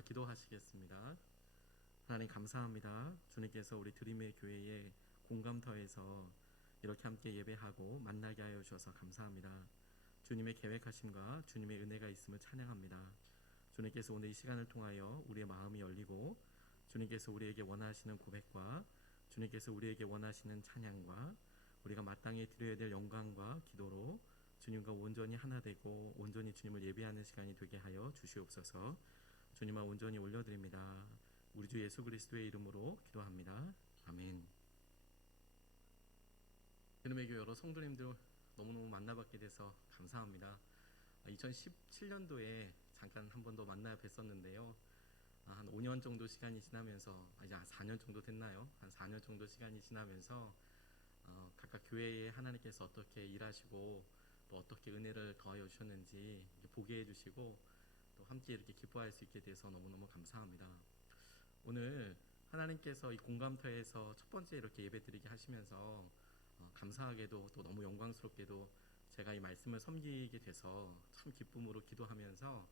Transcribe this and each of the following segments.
다 기도하시겠습니다. 하나님 감사합니다. 주님께서 우리 드림의 교회의 공감터에서 이렇게 함께 예배하고 만나게 하여 주셔서 감사합니다. 주님의 계획하심과 주님의 은혜가 있음을 찬양합니다. 주님께서 오늘 이 시간을 통하여 우리의 마음이 열리고 주님께서 우리에게 원하시는 고백과 주님께서 우리에게 원하시는 찬양과 우리가 마땅히 드려야 될 영광과 기도로 주님과 온전히 하나 되고 온전히 주님을 예배하는 시간이 되게 하여 주시옵소서. 주님을 온전히 올려드립니다. 우리 주 예수 그리스도의 이름으로 기도합니다. 아멘. 주님의 교회 여러 성도님들 너무너무 만나뵙게 돼서 감사합니다. 2017년도에 잠깐 한 번 더 만나 뵀었는데요. 한 5년 정도 시간이 지나면서 이제 4년 정도 됐나요? 한 4년 정도 시간이 지나면서 각각 교회에 하나님께서 어떻게 일하시고 또 어떻게 은혜를 더하여 주셨는지 보게 해주시고 또 함께 이렇게 기뻐할 수 있게 돼서 너무너무 감사합니다. 오늘 하나님께서 이 공감터에서 첫 번째 이렇게 예배드리게 하시면서 감사하게도 또 너무 영광스럽게도 제가 이 말씀을 섬기게 돼서 참 기쁨으로 기도하면서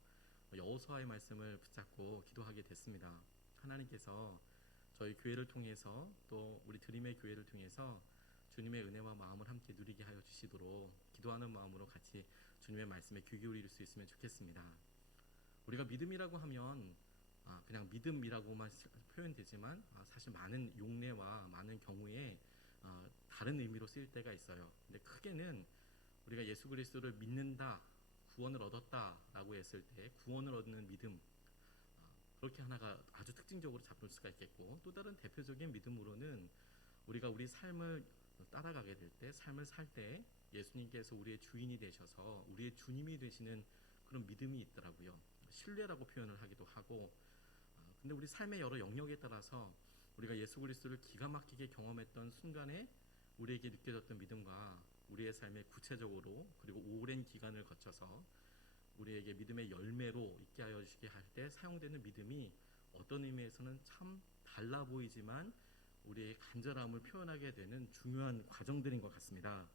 여호수아의 말씀을 붙잡고 기도하게 됐습니다. 하나님께서 저희 교회를 통해서 또 우리 드림의 교회를 통해서 주님의 은혜와 마음을 함께 누리게 하여 주시도록 기도하는 마음으로 같이 주님의 말씀에 귀 기울일 수 있으면 좋겠습니다. 우리가 믿음이라고 하면 그냥 믿음이라고만 표현되지만 사실 많은 용례와 많은 경우에 다른 의미로 쓰일 때가 있어요. 근데 크게는 우리가 예수 그리스도를 믿는다, 구원을 얻었다라고 했을 때 구원을 얻는 믿음, 그렇게 하나가 아주 특징적으로 잡을 수가 있겠고, 또 다른 대표적인 믿음으로는 우리가 우리 삶을 따라가게 될 때, 삶을 살 때 예수님께서 우리의 주인이 되셔서 우리의 주님이 되시는 그런 믿음이 있더라고요. 신뢰라고 표현을 하기도 하고, 근데 우리 삶의 여러 영역에 따라서 우리가 예수 그리스도를 기가 막히게 경험했던 순간에 우리에게 느껴졌던 믿음과 우리의 삶에 구체적으로 그리고 오랜 기간을 거쳐서 우리에게 믿음의 열매로 있게 하여 주시게 할 때 사용되는 믿음이 어떤 의미에서는 참 달라 보이지만 우리의 간절함을 표현하게 되는 중요한 과정들인 것 같습니다.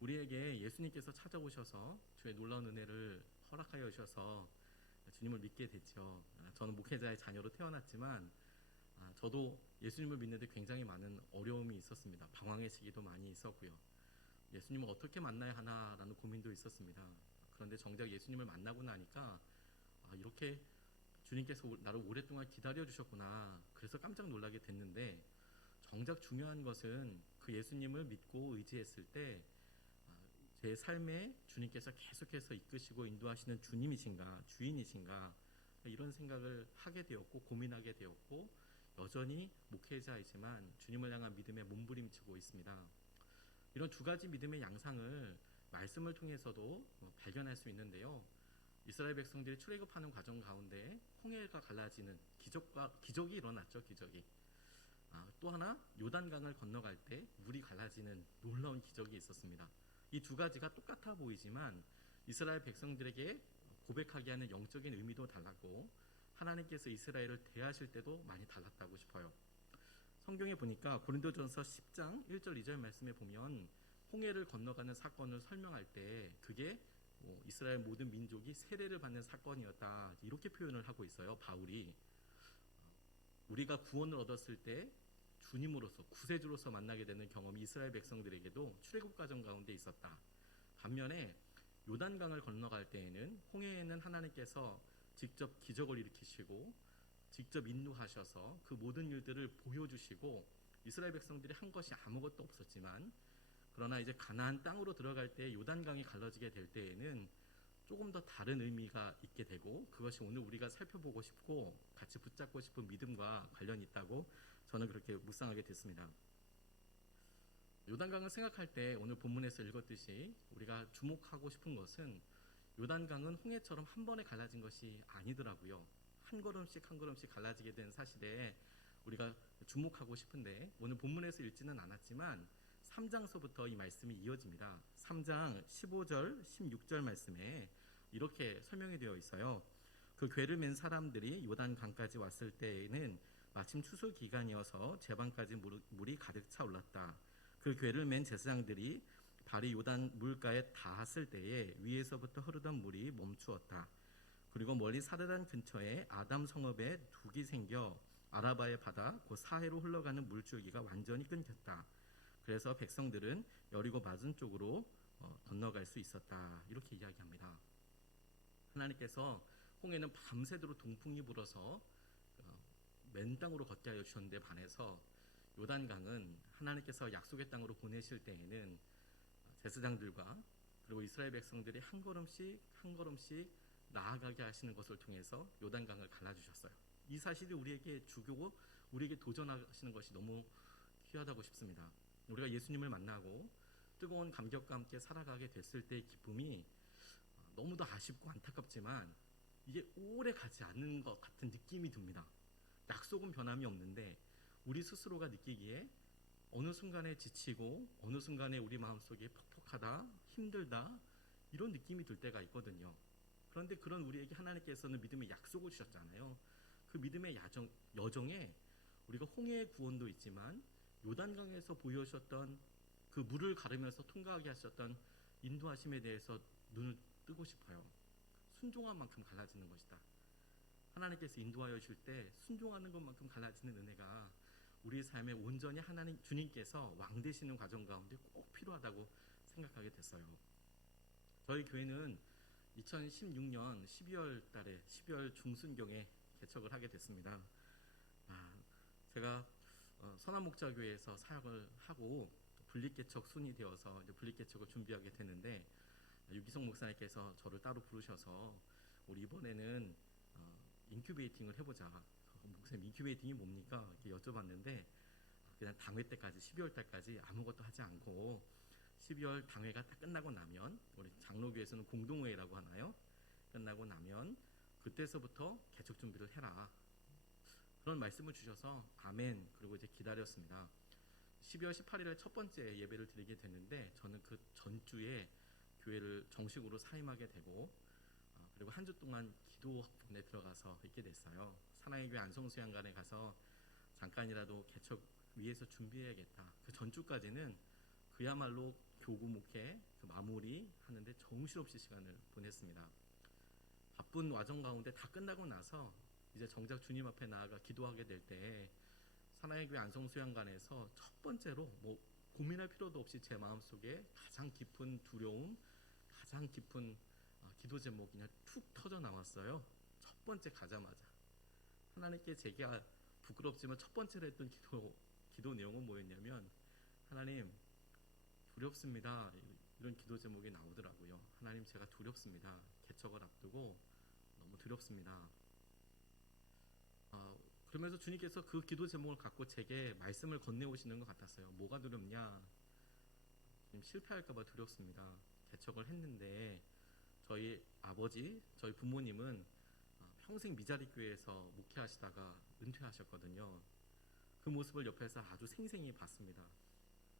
우리에게 예수님께서 찾아오셔서 주의 놀라운 은혜를 허락하여 주셔서 주님을 믿게 됐죠. 저는 목회자의 자녀로 태어났지만 저도 예수님을 믿는데 굉장히 많은 어려움이 있었습니다. 방황의 시기도 많이 있었고요. 예수님을 어떻게 만나야 하나라는 고민도 있었습니다. 그런데 정작 예수님을 만나고 나니까 이렇게 주님께서 나를 오랫동안 기다려 주셨구나. 그래서 깜짝 놀라게 됐는데 정작 중요한 것은 그 예수님을 믿고 의지했을 때 제 삶에 주님께서 계속해서 이끄시고 인도하시는 주님이신가, 주인이신가, 이런 생각을 하게 되었고 고민하게 되었고 여전히 목회자이지만 주님을 향한 믿음에 몸부림치고 있습니다. 이런 두 가지 믿음의 양상을 말씀을 통해서도 발견할 수 있는데요. 이스라엘 백성들이 출애굽하는 과정 가운데 홍해가 갈라지는 기적이 일어났죠. 기적이. 또 하나 요단강을 건너갈 때 물이 갈라지는 놀라운 기적이 있었습니다. 이 두 가지가 똑같아 보이지만 이스라엘 백성들에게 고백하게 하는 영적인 의미도 달랐고 하나님께서 이스라엘을 대하실 때도 많이 달랐다고 싶어요. 성경에 보니까 고린도전서 10장 1절 2절 말씀에 보면 홍해를 건너가는 사건을 설명할 때 그게 이스라엘 모든 민족이 세례를 받는 사건이었다 이렇게 표현을 하고 있어요. 바울이 우리가 구원을 얻었을 때 주님으로서 구세주로서 만나게 되는 경험이 이스라엘 백성들에게도 출애굽 과정 가운데 있었다. 반면에 요단강을 건너갈 때에는 홍해에는 하나님께서 직접 기적을 일으키시고 직접 인도하셔서 그 모든 일들을 보여주시고 이스라엘 백성들이 한 것이 아무것도 없었지만 그러나 이제 가나안 땅으로 들어갈 때 요단강이 갈라지게 될 때에는 조금 더 다른 의미가 있게 되고 그것이 오늘 우리가 살펴보고 싶고 같이 붙잡고 싶은 믿음과 관련이 있다고 저는 그렇게 묵상하게 됐습니다. 요단강을 생각할 때 오늘 본문에서 읽었듯이 우리가 주목하고 싶은 것은 요단강은 홍해처럼 한 번에 갈라진 것이 아니더라고요. 한 걸음씩 한 걸음씩 갈라지게 된 사실에 우리가 주목하고 싶은데 오늘 본문에서 읽지는 않았지만 3장서부터 이 말씀이 이어집니다. 3장 15절 16절 말씀에 이렇게 설명이 되어 있어요. 그 궤를 맨 사람들이 요단강까지 왔을 때에는 마침 추수 기간이어서 제방까지 물이 가득 차 올랐다. 그 궤를 맨 제사장들이 발이 요단 물가에 닿았을 때에 위에서부터 흐르던 물이 멈추었다. 그리고 멀리 사르단 근처에 아담 성읍에 둑이 생겨 아라바의 바다 곧 사해로 흘러가는 물줄기가 완전히 끊겼다. 그래서 백성들은 여리고 맞은 쪽으로 건너갈 수 있었다. 이렇게 이야기합니다. 하나님께서 홍해는 밤새도록 동풍이 불어서 맨 땅으로 걷게 하여 주셨는데 반해서 요단강은 하나님께서 약속의 땅으로 보내실 때에는 제사장들과 그리고 이스라엘 백성들이 한 걸음씩 한 걸음씩 나아가게 하시는 것을 통해서 요단강을 갈라주셨어요. 이 사실이 우리에게 주교고 우리에게 도전하시는 것이 너무 귀하다고 싶습니다. 우리가 예수님을 만나고 뜨거운 감격과 함께 살아가게 됐을 때의 기쁨이 너무도 아쉽고 안타깝지만 이게 오래 가지 않는 것 같은 느낌이 듭니다. 약속은 변함이 없는데 우리 스스로가 느끼기에 어느 순간에 지치고 어느 순간에 우리 마음속에 퍽퍽하다, 힘들다 이런 느낌이 들 때가 있거든요. 그런데 그런 우리에게 하나님께서는 믿음의 약속을 주셨잖아요. 그 믿음의 여정에 우리가 홍해의 구원도 있지만 요단강에서 보여주셨던 그 물을 가르면서 통과하게 하셨던 인도하심에 대해서 눈을 뜨고 싶어요. 순종한 만큼 갈라지는 것이다. 하나님께서 인도하여 주실 때 순종하는 것만큼 갈라지는 은혜가 우리 삶에 온전히 하나님 주님께서 왕 되시는 과정 가운데 꼭 필요하다고 생각하게 됐어요. 저희 교회는 2016년 12월 달에 12월 중순경에 개척을 하게 됐습니다. 제가 선한목자교회에서 사역을 하고 분립개척 순이 되어서 이제 분립개척을 준비하게 되는데 유기성 목사님께서 저를 따로 부르셔서 우리 이번에는 인큐베이팅을 해보자. 목사님 인큐베이팅이 뭡니까? 이렇게 여쭤봤는데 그냥 당회 때까지 12월 달까지 아무것도 하지 않고 12월 당회가 딱 끝나고 나면 우리 장로교에서는 공동회의라고 하나요? 끝나고 나면 그때서부터 개척 준비를 해라. 그런 말씀을 주셔서 아멘. 그리고 이제 기다렸습니다. 12월 18일에 첫 번째 예배를 드리게 됐는데 저는 그 전주에 교회를 정식으로 사임하게 되고 그리고 한 주 동안 기도학원에 들어가서 있게 됐어요. 사랑의 교회 안성수양관에 가서 잠깐이라도 개척 위해서 준비해야겠다. 그 전주까지는 그야말로 교구 목회 그 마무리 하는데 정신없이 시간을 보냈습니다. 바쁜 와정 가운데 다 끝나고 나서 이제 정작 주님 앞에 나아가 기도하게 될 때 사랑의 교회 안성수양관에서 첫 번째로 뭐 고민할 필요도 없이 제 마음속에 가장 깊은 두려움, 가장 깊은 기도 제목이 그냥 툭 터져 나왔어요. 첫 번째 가자마자 하나님께 제가 부끄럽지만 첫 번째로 했던 기도 내용은 뭐였냐면 하나님 두렵습니다. 이런 기도 제목이 나오더라고요. 하나님 제가 두렵습니다. 개척을 앞두고 너무 두렵습니다. 그러면서 주님께서 그 기도 제목을 갖고 제게 말씀을 건네오시는 것 같았어요. 뭐가 두렵냐? 지금 실패할까봐 두렵습니다. 개척을 했는데 저희 아버지, 저희 부모님은 평생 미자리 교회에서 목회하시다가 은퇴하셨거든요. 그 모습을 옆에서 아주 생생히 봤습니다.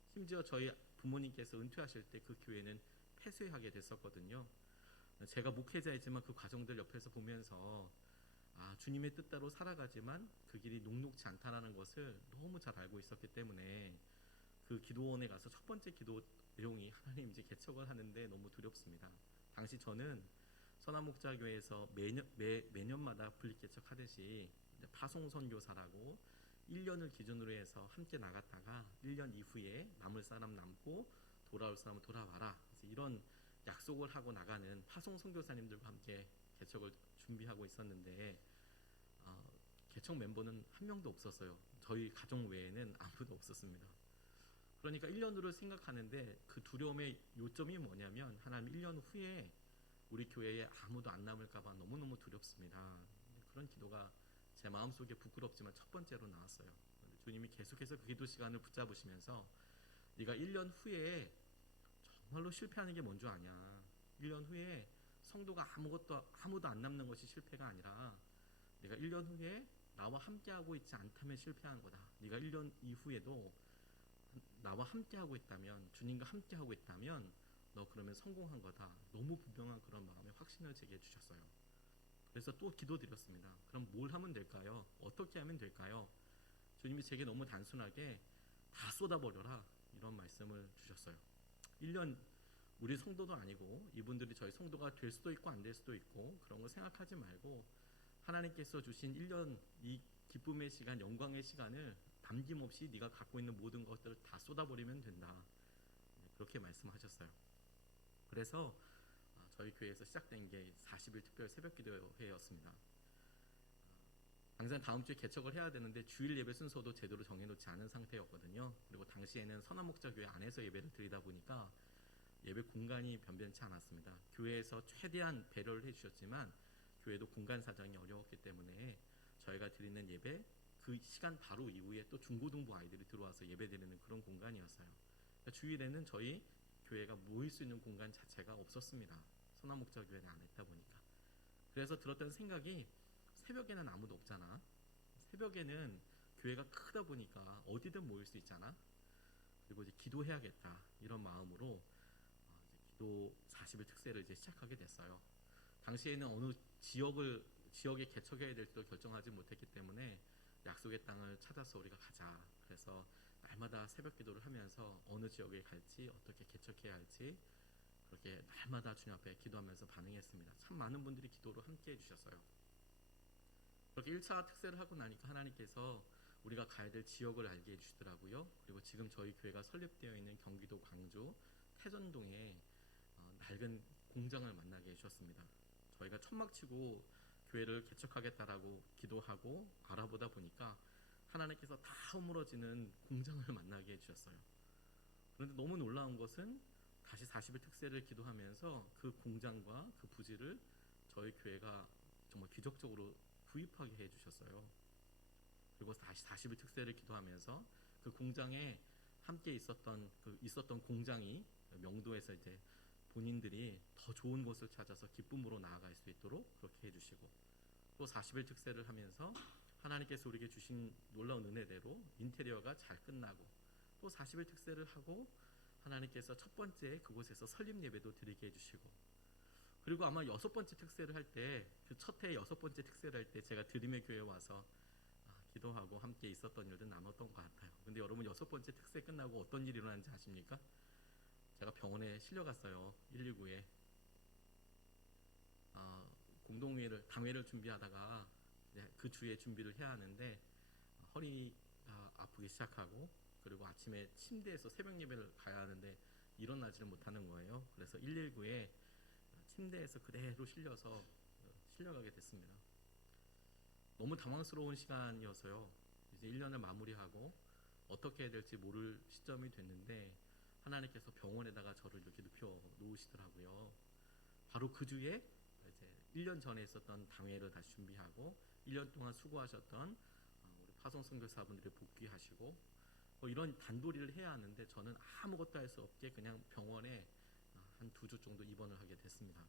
심지어 저희 부모님께서 은퇴하실 때 그 교회는 폐쇄하게 됐었거든요. 제가 목회자이지만 그 과정들 옆에서 보면서 주님의 뜻대로 살아가지만 그 길이 녹록지 않다라는 것을 너무 잘 알고 있었기 때문에 그 기도원에 가서 첫 번째 기도 내용이 하나님 이제 개척을 하는데 너무 두렵습니다. 당시 저는 선한목자교회에서 매년마다 분립개척하듯이 파송 선교사라고 1년을 기준으로 해서 함께 나갔다가 1년 이후에 남을 사람 남고 돌아올 사람 돌아와라 이런 약속을 하고 나가는 파송 선교사님들과 함께 개척을 준비하고 있었는데 개척 멤버는 한 명도 없었어요. 저희 가족 외에는 아무도 없었습니다. 그러니까 1년으로 생각하는데 그 두려움의 요점이 뭐냐면 하나님 1년 후에 우리 교회에 아무도 안 남을까봐 너무너무 두렵습니다. 그런 기도가 제 마음속에 부끄럽지만 첫 번째로 나왔어요. 주님이 계속해서 그 기도 시간을 붙잡으시면서 네가 1년 후에 정말로 실패하는 게 뭔 줄 아냐. 1년 후에 성도가 아무도 안 남는 것이 실패가 아니라 네가 1년 후에 나와 함께하고 있지 않다면 실패한 거다. 네가 1년 이후에도 나와 함께하고 있다면 주님과 함께하고 있다면 너 그러면 성공한 거다. 너무 분명한 그런 마음의 확신을 제게 주셨어요. 그래서 또 기도드렸습니다. 그럼 뭘 하면 될까요? 어떻게 하면 될까요? 주님이 제게 너무 단순하게 다 쏟아버려라 이런 말씀을 주셨어요. 1년 우리 성도도 아니고 이분들이 저희 성도가 될 수도 있고 안 될 수도 있고 그런 거 생각하지 말고 하나님께서 주신 1년 이 기쁨의 시간, 영광의 시간을 남김없이 네가 갖고 있는 모든 것들을 다 쏟아버리면 된다. 그렇게 말씀하셨어요. 그래서 저희 교회에서 시작된 게 40일 특별 새벽 기도회였습니다. 당장 다음 주에 개척을 해야 되는데 주일 예배 순서도 제대로 정해놓지 않은 상태였거든요. 그리고 당시에는 선한목자교회 안에서 예배를 드리다 보니까 예배 공간이 변변치 않았습니다. 교회에서 최대한 배려를 해주셨지만 교회도 공간 사정이 어려웠기 때문에 저희가 드리는 예배 그 시간 바로 이후에 또 중고등부 아이들이 들어와서 예배 드리는 그런 공간이었어요. 그러니까 주일에는 저희 교회가 모일 수 있는 공간 자체가 없었습니다. 선한목자교회는 안 했다 보니까. 그래서 들었던 생각이 새벽에는 아무도 없잖아. 새벽에는 교회가 크다 보니까 어디든 모일 수 있잖아. 그리고 이제 기도해야겠다 이런 마음으로 이제 기도 40일 특세를 이제 시작하게 됐어요. 당시에는 어느 지역에 개척해야 될지도 결정하지 못했기 때문에 약속의 땅을 찾아서 우리가 가자. 그래서 날마다 새벽 기도를 하면서 어느 지역에 갈지 어떻게 개척해야 할지 그렇게 날마다 주님 앞에 기도하면서 반응했습니다. 참 많은 분들이 기도를 함께 해주셨어요. 그렇게 1차 특세를 하고 나니까 하나님께서 우리가 가야 될 지역을 알게 해주시더라고요. 그리고 지금 저희 교회가 설립되어 있는 경기도 광주 태전동에 낡은 공장을 만나게 해주셨습니다. 저희가 천막 치고 교회를 개척하겠다라고 기도하고 알아보다 보니까 하나님께서 다 허물어지는 공장을 만나게 해주셨어요. 그런데 너무 놀라운 것은 다시 40일 특세를 기도하면서 그 공장과 그 부지를 저희 교회가 정말 기적적으로 구입하게 해주셨어요. 그리고 다시 40일 특세를 기도하면서 그 공장에 함께 있었던 공장이 명도에서 이제 본인들이 더 좋은 곳을 찾아서 기쁨으로 나아갈 수 있도록 그렇게 해주시고 또 40일 특세를 하면서 하나님께서 우리에게 주신 놀라운 은혜대로 인테리어가 잘 끝나고 또 40일 특세를 하고 하나님께서 첫 번째 그곳에서 설립 예배도 드리게 해주시고 그리고 아마 6번째 특세를 할 때 그 첫 해 6번째 특세를 할 때 제가 드림의 교회에 와서 기도하고 함께 있었던 일들 나눴던 것 같아요. 근데 여러분 6번째 특세 끝나고 어떤 일이 일어났는지 아십니까? 제가 병원에 실려갔어요. 119에 공동회를 당회를 준비하다가 그 주에 준비를 해야 하는데 허리가 아프기 시작하고 그리고 아침에 침대에서 새벽 예배를 가야 하는데 일어나지를 못하는 거예요. 그래서 119에 침대에서 그대로 실려가게 됐습니다. 너무 당황스러운 시간이어서요. 이제 1년을 마무리하고 어떻게 해야 될지 모를 시점이 됐는데 하나님께서 병원에다가 저를 이렇게 눕혀 놓으시더라고요. 바로 그 주에 이제 1년 전에 있었던 당회를 다시 준비하고 1년 동안 수고하셨던 우리 파송 선교사분들이 복귀하시고 이런 단도리를 해야 하는데 저는 아무것도 할 수 없게 그냥 병원에 한 2주 정도 입원을 하게 됐습니다.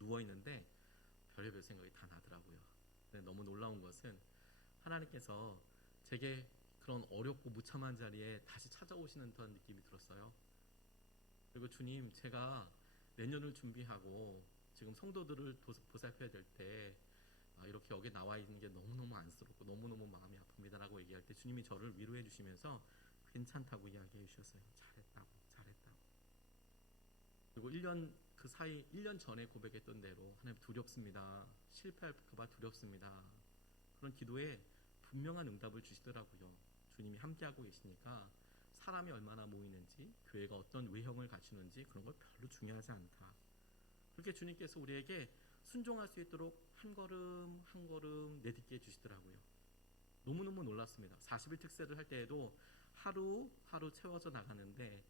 누워있는데 별의별 생각이 다 나더라고요. 근데 너무 놀라운 것은 하나님께서 제게 그런 어렵고 무참한 자리에 다시 찾아오시는 듯한 느낌이 들었어요. 그리고 주님, 제가 내년을 준비하고 지금 성도들을 보살펴야 될 때 이렇게 여기 나와 있는 게 너무너무 안쓰럽고 너무너무 마음이 아픕니다 라고 얘기할 때 주님이 저를 위로해 주시면서 괜찮다고 이야기해 주셨어요. 잘했다고. 그리고 1년 전에 고백했던 대로 하나님 두렵습니다. 실패할까 봐 두렵습니다. 그런 기도에 분명한 응답을 주시더라고요. 주님이 함께하고 계시니까 사람이 얼마나 모이는지 교회가 어떤 외형을 갖추는지 그런 걸 별로 중요하지 않다. 그렇게 주님께서 우리에게 순종할 수 있도록 한 걸음 한 걸음 내딛게 해주시더라고요. 너무너무 놀랐습니다. 40일 특세를 할 때에도 하루하루 채워져 나가는데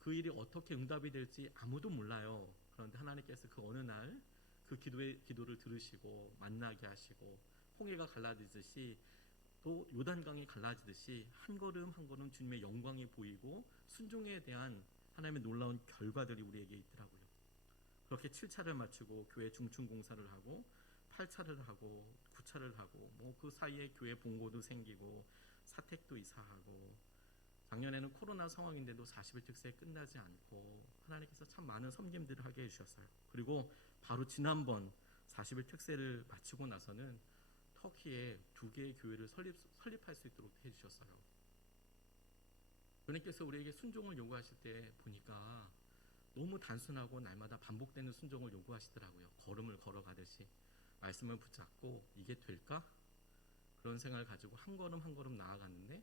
그 일이 어떻게 응답이 될지 아무도 몰라요. 그런데 하나님께서 그 어느 날 그 기도를 들으시고 만나게 하시고 홍해가 갈라지듯이 또 요단강이 갈라지듯이 한 걸음 한 걸음 주님의 영광이 보이고 순종에 대한 하나님의 놀라운 결과들이 우리에게 있더라고요. 그렇게 7차를 마치고 교회 중층공사를 하고 8차를 하고 9차를 하고 그 사이에 교회 본고도 생기고 사택도 이사하고 작년에는 코로나 상황인데도 40일 특세 끝나지 않고 하나님께서 참 많은 섬김들을 하게 해주셨어요. 그리고 바로 지난번 40일 특세를 마치고 나서는 터키에 2개의 교회를 설립할 수 있도록 해주셨어요. 주님께서 우리에게 순종을 요구하실 때 보니까 너무 단순하고 날마다 반복되는 순종을 요구하시더라고요. 걸음을 걸어가듯이 말씀을 붙잡고 이게 될까? 그런 생각을 가지고 한 걸음 한 걸음 나아갔는데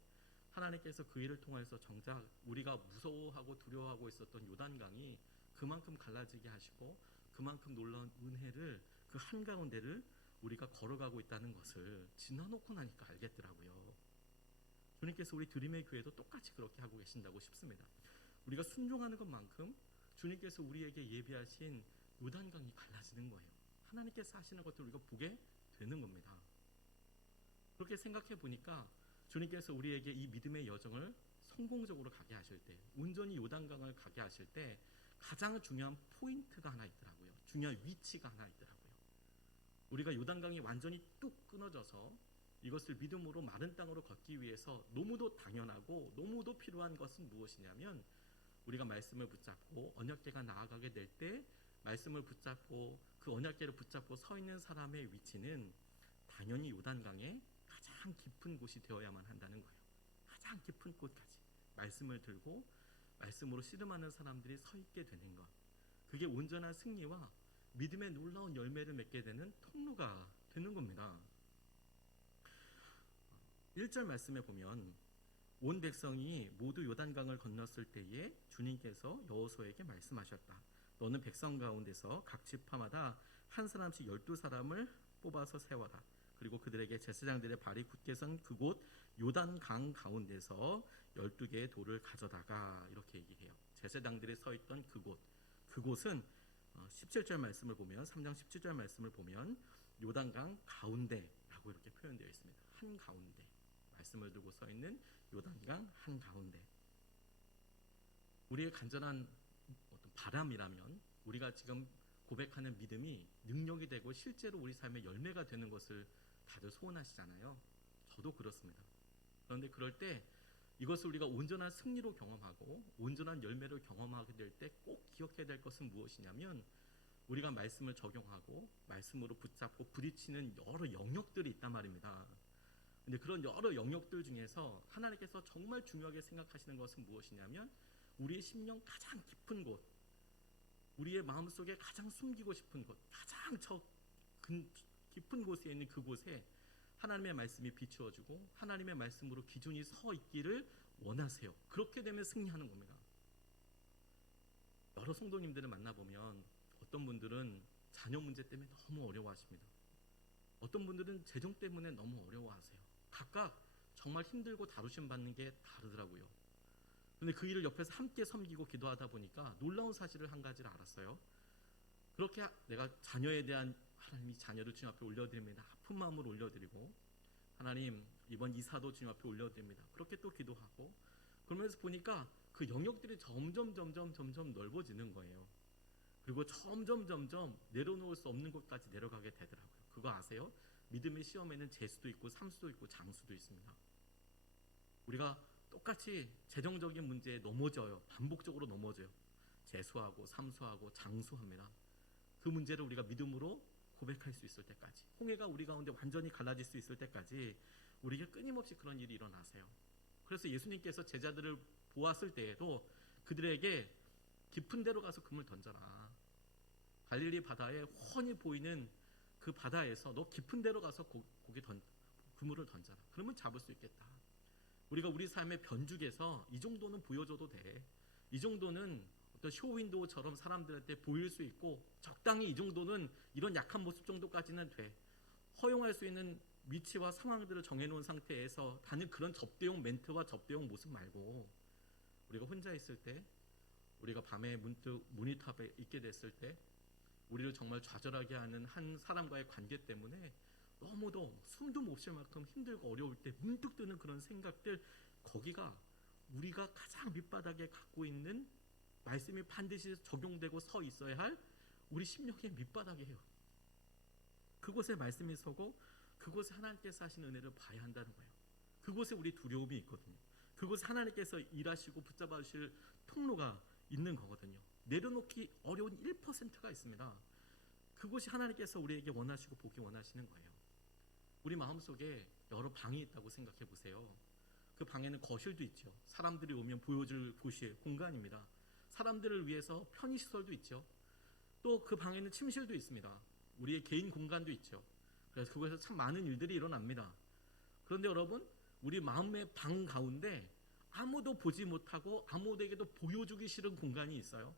하나님께서 그 일을 통해서 정작 우리가 무서워하고 두려워하고 있었던 요단강이 그만큼 갈라지게 하시고 그만큼 놀라운 은혜를 그 한가운데를 우리가 걸어가고 있다는 것을 지나놓고 나니까 알겠더라고요. 주님께서 우리 드림의 교회도 똑같이 그렇게 하고 계신다고 싶습니다. 우리가 순종하는 것만큼 주님께서 우리에게 예비하신 요단강이 갈라지는 거예요. 하나님께서 하시는 것을 우리가 보게 되는 겁니다. 그렇게 생각해 보니까 주님께서 우리에게 이 믿음의 여정을 성공적으로 가게 하실 때, 온전히 요단강을 가게 하실 때 가장 중요한 포인트가 하나 있더라고요. 중요한 위치가 하나 있더라고요. 우리가 요단강이 완전히 뚝 끊어져서 이것을 믿음으로 마른 땅으로 걷기 위해서 너무도 당연하고 너무도 필요한 것은 무엇이냐면 우리가 말씀을 붙잡고 언약궤가 나아가게 될 때 말씀을 붙잡고 그 언약궤를 붙잡고 서 있는 사람의 위치는 당연히 요단강의 가장 깊은 곳이 되어야만 한다는 거예요. 가장 깊은 곳까지 말씀을 들고 말씀으로 씨름하는 사람들이 서 있게 되는 것, 그게 온전한 승리와 믿음의 놀라운 열매를 맺게 되는 통로가 되는 겁니다. 1절 말씀에 보면 온 백성이 모두 요단강을 건넜을 때에 주님께서 여호수아에게 말씀하셨다. 너는 백성 가운데서 각 지파마다 한 사람씩 12사람을 뽑아서 세워라. 그리고 그들에게 제사장들의 발이 굳게 선 그곳 요단강 가운데서 12개의 돌을 가져다가, 이렇게 얘기해요. 제사장들이 서 있던 그곳은 17절 말씀을 보면 3장 17절 말씀을 보면 요단강 가운데라고 이렇게 표현되어 있습니다. 한 가운데, 말씀을 들고 서 있는 요단강 한 가운데. 우리의 간절한 어떤 바람이라면 우리가 지금 고백하는 믿음이 능력이 되고 실제로 우리 삶의 열매가 되는 것을 다들 소원하시잖아요. 저도 그렇습니다. 그런데 그럴 때 이것을 우리가 온전한 승리로 경험하고 온전한 열매를 경험하게 될 때 꼭 기억해야 될 것은 무엇이냐면 우리가 말씀을 적용하고 말씀으로 붙잡고 부딪히는 여러 영역들이 있단 말입니다. 근데 그런 여러 영역들 중에서 하나님께서 정말 중요하게 생각하시는 것은 무엇이냐면 우리의 심령 가장 깊은 곳, 우리의 마음속에 가장 숨기고 싶은 곳, 가장 깊은 곳에 있는 그곳에 하나님의 말씀이 비추어주고 하나님의 말씀으로 기준이 서 있기를 원하세요. 그렇게 되면 승리하는 겁니다. 여러 성도님들을 만나보면 어떤 분들은 자녀 문제 때문에 너무 어려워하십니다. 어떤 분들은 재정 때문에 너무 어려워하세요. 각각 정말 힘들고 다루심 받는 게 다르더라고요. 그런데 그 일을 옆에서 함께 섬기고 기도하다 보니까 놀라운 사실을 한 가지를 알았어요. 그렇게 내가 자녀에 대한, 하나님 이 자녀를 주님 앞에 올려드립니다. 아픈 마음으로 올려드리고, 하나님 이번 이사도 주님 앞에 올려드립니다. 그렇게 또 기도하고, 그러면서 보니까 그 영역들이 점점 넓어지는 거예요. 그리고 점점 내려놓을 수 없는 곳까지 내려가게 되더라고요. 그거 아세요? 믿음의 시험에는 재수도 있고 삼수도 있고 장수도 있습니다. 우리가 똑같이 재정적인 문제에 넘어져요. 반복적으로 넘어져요. 재수하고 삼수하고 장수합니다. 그 문제를 우리가 믿음으로 고백할 수 있을 때까지, 홍해가 우리 가운데 완전히 갈라질 수 있을 때까지 우리에게 끊임없이 그런 일이 일어나세요. 그래서 예수님께서 제자들을 보았을 때에도 그들에게 깊은 데로 가서 금을 던져라. 갈릴리 바다에 훤히 보이는 그 바다에서 너 깊은 데로 가서 그물을 던져라. 그러면 잡을 수 있겠다. 우리가 우리 삶의 변죽에서 이 정도는 보여줘도 돼. 이 정도는 어떤 쇼윈도우처럼 사람들한테 보일 수 있고 적당히 이 정도는 이런 약한 모습 정도까지는 돼. 허용할 수 있는 위치와 상황들을 정해놓은 상태에서 다른 그런 접대용 멘트와 접대용 모습 말고 우리가 혼자 있을 때, 우리가 밤에 문득 모니터에 있게 됐을 때 우리를 정말 좌절하게 하는 한 사람과의 관계 때문에 너무도 숨도 못 쉴 만큼 힘들고 어려울 때 문득 드는 그런 생각들, 거기가 우리가 가장 밑바닥에 갖고 있는 말씀이 반드시 적용되고 서 있어야 할 우리 심령의 밑바닥이에요. 그곳에 말씀이 서고 그곳에 하나님께서 하신 은혜를 봐야 한다는 거예요. 그곳에 우리 두려움이 있거든요. 그곳에 하나님께서 일하시고 붙잡아 주실 통로가 있는 거거든요. 내려놓기 어려운 1%가 있습니다. 그곳이 하나님께서 우리에게 원하시고 보기 원하시는 거예요. 우리 마음속에 여러 방이 있다고 생각해 보세요. 그 방에는 거실도 있죠. 사람들이 오면 보여줄 곳이 공간입니다. 사람들을 위해서 편의시설도 있죠. 또 그 방에는 침실도 있습니다. 우리의 개인 공간도 있죠. 그래서 그곳에서 참 많은 일들이 일어납니다. 그런데 여러분, 우리 마음의 방 가운데 아무도 보지 못하고 아무에게도 보여주기 싫은 공간이 있어요.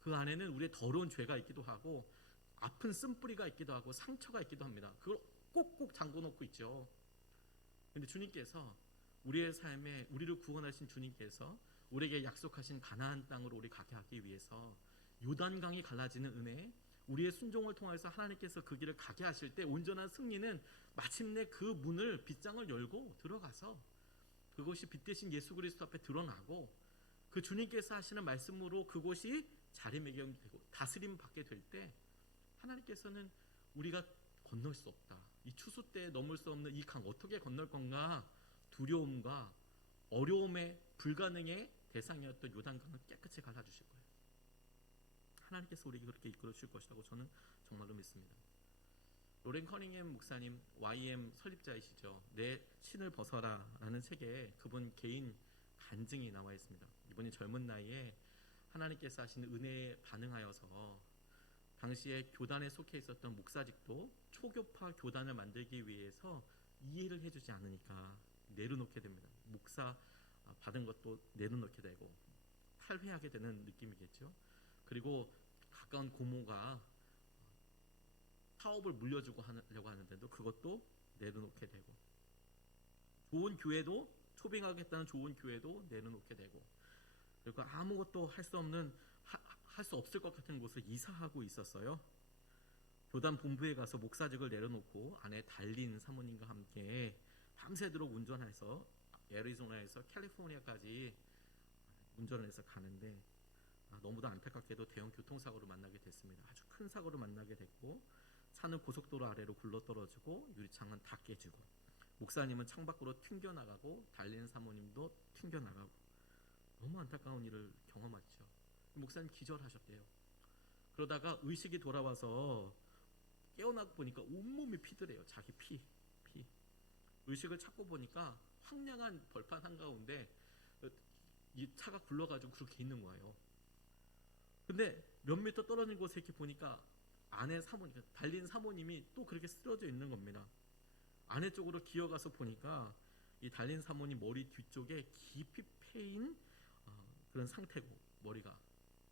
그 안에는 우리의 더러운 죄가 있기도 하고 아픈 쓴뿌리가 있기도 하고 상처가 있기도 합니다. 그걸 꼭꼭 잠궈놓고 있죠. 그런데 주님께서 우리의 삶에 우리를 구원하신 주님께서 우리에게 약속하신 가나안 땅으로 우리 가게 하기 위해서 요단강이 갈라지는 은혜, 우리의 순종을 통해서 하나님께서 그 길을 가게 하실 때 온전한 승리는 마침내 그 문을 빗장을 열고 들어가서 그것이 빛 대신 예수 그리스도 앞에 드러나고 그 주님께서 하시는 말씀으로 그곳이 자리매김되고 다스림 받게 될 때 하나님께서는 우리가 건널 수 없다, 이 추수 때 넘을 수 없는 이 강 어떻게 건널 건가 두려움과 어려움의 불가능의 대상이었던 요단강을 깨끗이 갈라주실 거예요. 하나님께서 우리에게 그렇게 이끌어 주실 것이라고 저는 정말로 믿습니다. 로렌 커닝햄 목사님 YM 설립자이시죠. 내 신을 벗어라 라는 책에 그분 개인 간증이 나와 있습니다. 이분이 젊은 나이에 하나님께서 하신 은혜에 반응하여서 당시에 교단에 속해 있었던 목사직도 초교파 교단을 만들기 위해서 이해를 해주지 않으니까 내려놓게 됩니다. 목사 받은 것도 내려놓게 되고 탈회하게 되는 느낌이겠죠. 그리고 가까운 고모가 사업을 물려주고 하려고 하는데도 그것도 내려놓게 되고, 좋은 교회도 초빙하겠다는 좋은 교회도 내려놓게 되고, 그리고 아무것도 할 수 없는 할 수 없을 것 같은 곳을 이사하고 있었어요. 교단 본부에 가서 목사직을 내려놓고 아내 달린 사모님과 함께 밤새도록 운전해서 애리조나에서 캘리포니아까지 운전을 해서 가는데 너무도 안타깝게도 대형 교통사고를 만나게 됐습니다. 아주 큰 사고를 만나게 됐고 차는 고속도로 아래로 굴러떨어지고 유리창은 다 깨지고 목사님은 창밖으로 튕겨나가고 달린 사모님도 튕겨나가고 너무 안타까운 일을 경험했죠. 목사님 기절하셨대요. 그러다가 의식이 돌아와서 깨어나고 보니까 온몸이 피더래요. 자기 피. 의식을 찾고 보니까 황량한 벌판 한가운데 이 차가 굴러가지고 그렇게 있는 거예요. 근데 몇 미터 떨어진 곳에 이렇게 보니까 아내 사모님, 달린 사모님이 또 그렇게 쓰러져 있는 겁니다. 아내 쪽으로 기어가서 보니까 이 달린 사모님 머리 뒤쪽에 깊이 패인 그런 상태고 머리가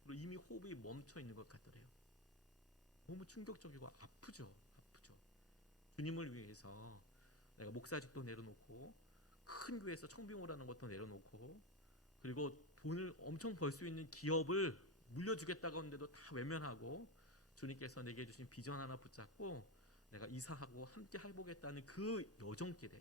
그리고 이미 호흡이 멈춰 있는 것 같더래요. 너무 충격적이고 아프죠. 주님을 위해서 내가 목사직도 내려놓고 큰 교회에서 청빙을 하는 것도 내려놓고 그리고 돈을 엄청 벌 수 있는 기업을 물려주겠다고 하는데도 다 외면하고 주님께서 내게 주신 비전 하나 붙잡고 내가 이사하고 함께 해보겠다는 그 여정길에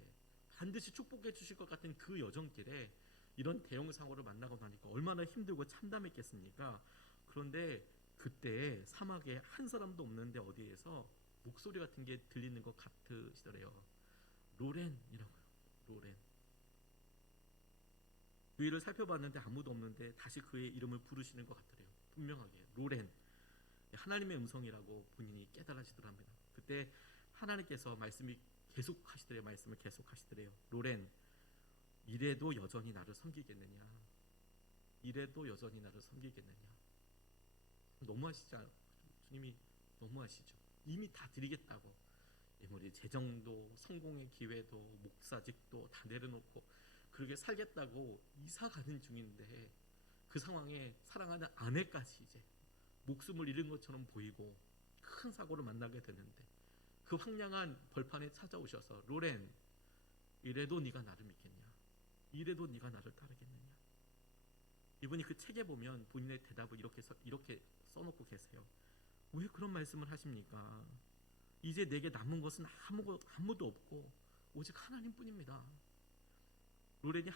반드시 축복해 주실 것 같은 그 여정길에 이런 대형 사고를 만나고 나니까 얼마나 힘들고 참담했겠습니까? 그런데 그때 사막에 한 사람도 없는데 어디에서 목소리 같은 게 들리는 것 같으시더래요. 로렌이라고요. 로렌. 주위를 살펴봤는데 아무도 없는데 다시 그의 이름을 부르시는 것 같더래요. 분명하게 로렌. 하나님의 음성이라고 본인이 깨달으시더랍니다. 그때 하나님께서 말씀을 계속 하시더래요. 로렌, 이래도 여전히 나를 섬기겠느냐? 너무하시죠? 주님이 너무하시죠? 이미 다 드리겠다고. 우리 재정도 성공의 기회도 목사직도 다 내려놓고 그렇게 살겠다고 이사 가는 중인데 그 상황에 사랑하는 아내까지 이제 목숨을 잃은 것처럼 보이고 큰 사고를 만나게 되는데 그 황량한 벌판에 찾아오셔서 로렌, 이래도 네가 나를 믿겠냐? 이래도 네가 나를 따르겠느냐? 이분이 그 책에 보면 본인의 대답을 이렇게 써놓고 계세요. 왜 그런 말씀을 하십니까? 이제 내게 남은 것은 아무도 없고 오직 하나님뿐입니다. 로렌이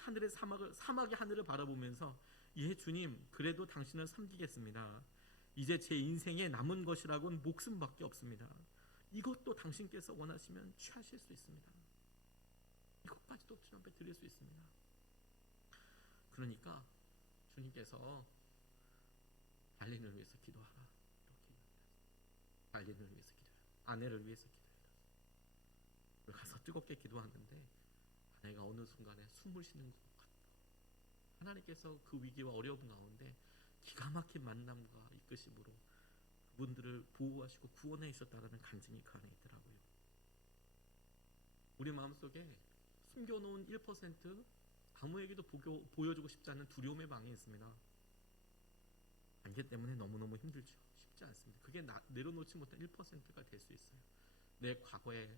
사막의 하늘을 바라보면서 예 주님, 그래도 당신을 섬기겠습니다. 이제 제 인생에 남은 것이라고는 목숨밖에 없습니다. 이것도 당신께서 원하시면 취하실 수 있습니다. 이것까지도 주님 앞에 드릴 수 있습니다. 그러니까 주님께서 달린을 위해서 기도하라 이렇게 달린을 위해서 기도해라. 아내를 위해서 기도해라. 가서 뜨겁게 기도하는데 아내가 어느 순간에 숨을 쉬는 것 같다. 하나님께서 그 위기와 어려움 가운데 기가 막힌 만남과 이끄심으로 그분들을 보호하시고 구원해 주셨다는 간증이 그 안에 있더라고요. 우리 마음속에 숨겨놓은 1%, 아무에게도 보여주고 싶지 않은 두려움의 방이 있습니다. 안기 때문에 너무너무 힘들죠. 쉽지 않습니다. 그게 내려놓지 못한 1%가 될 수 있어요. 내 과거의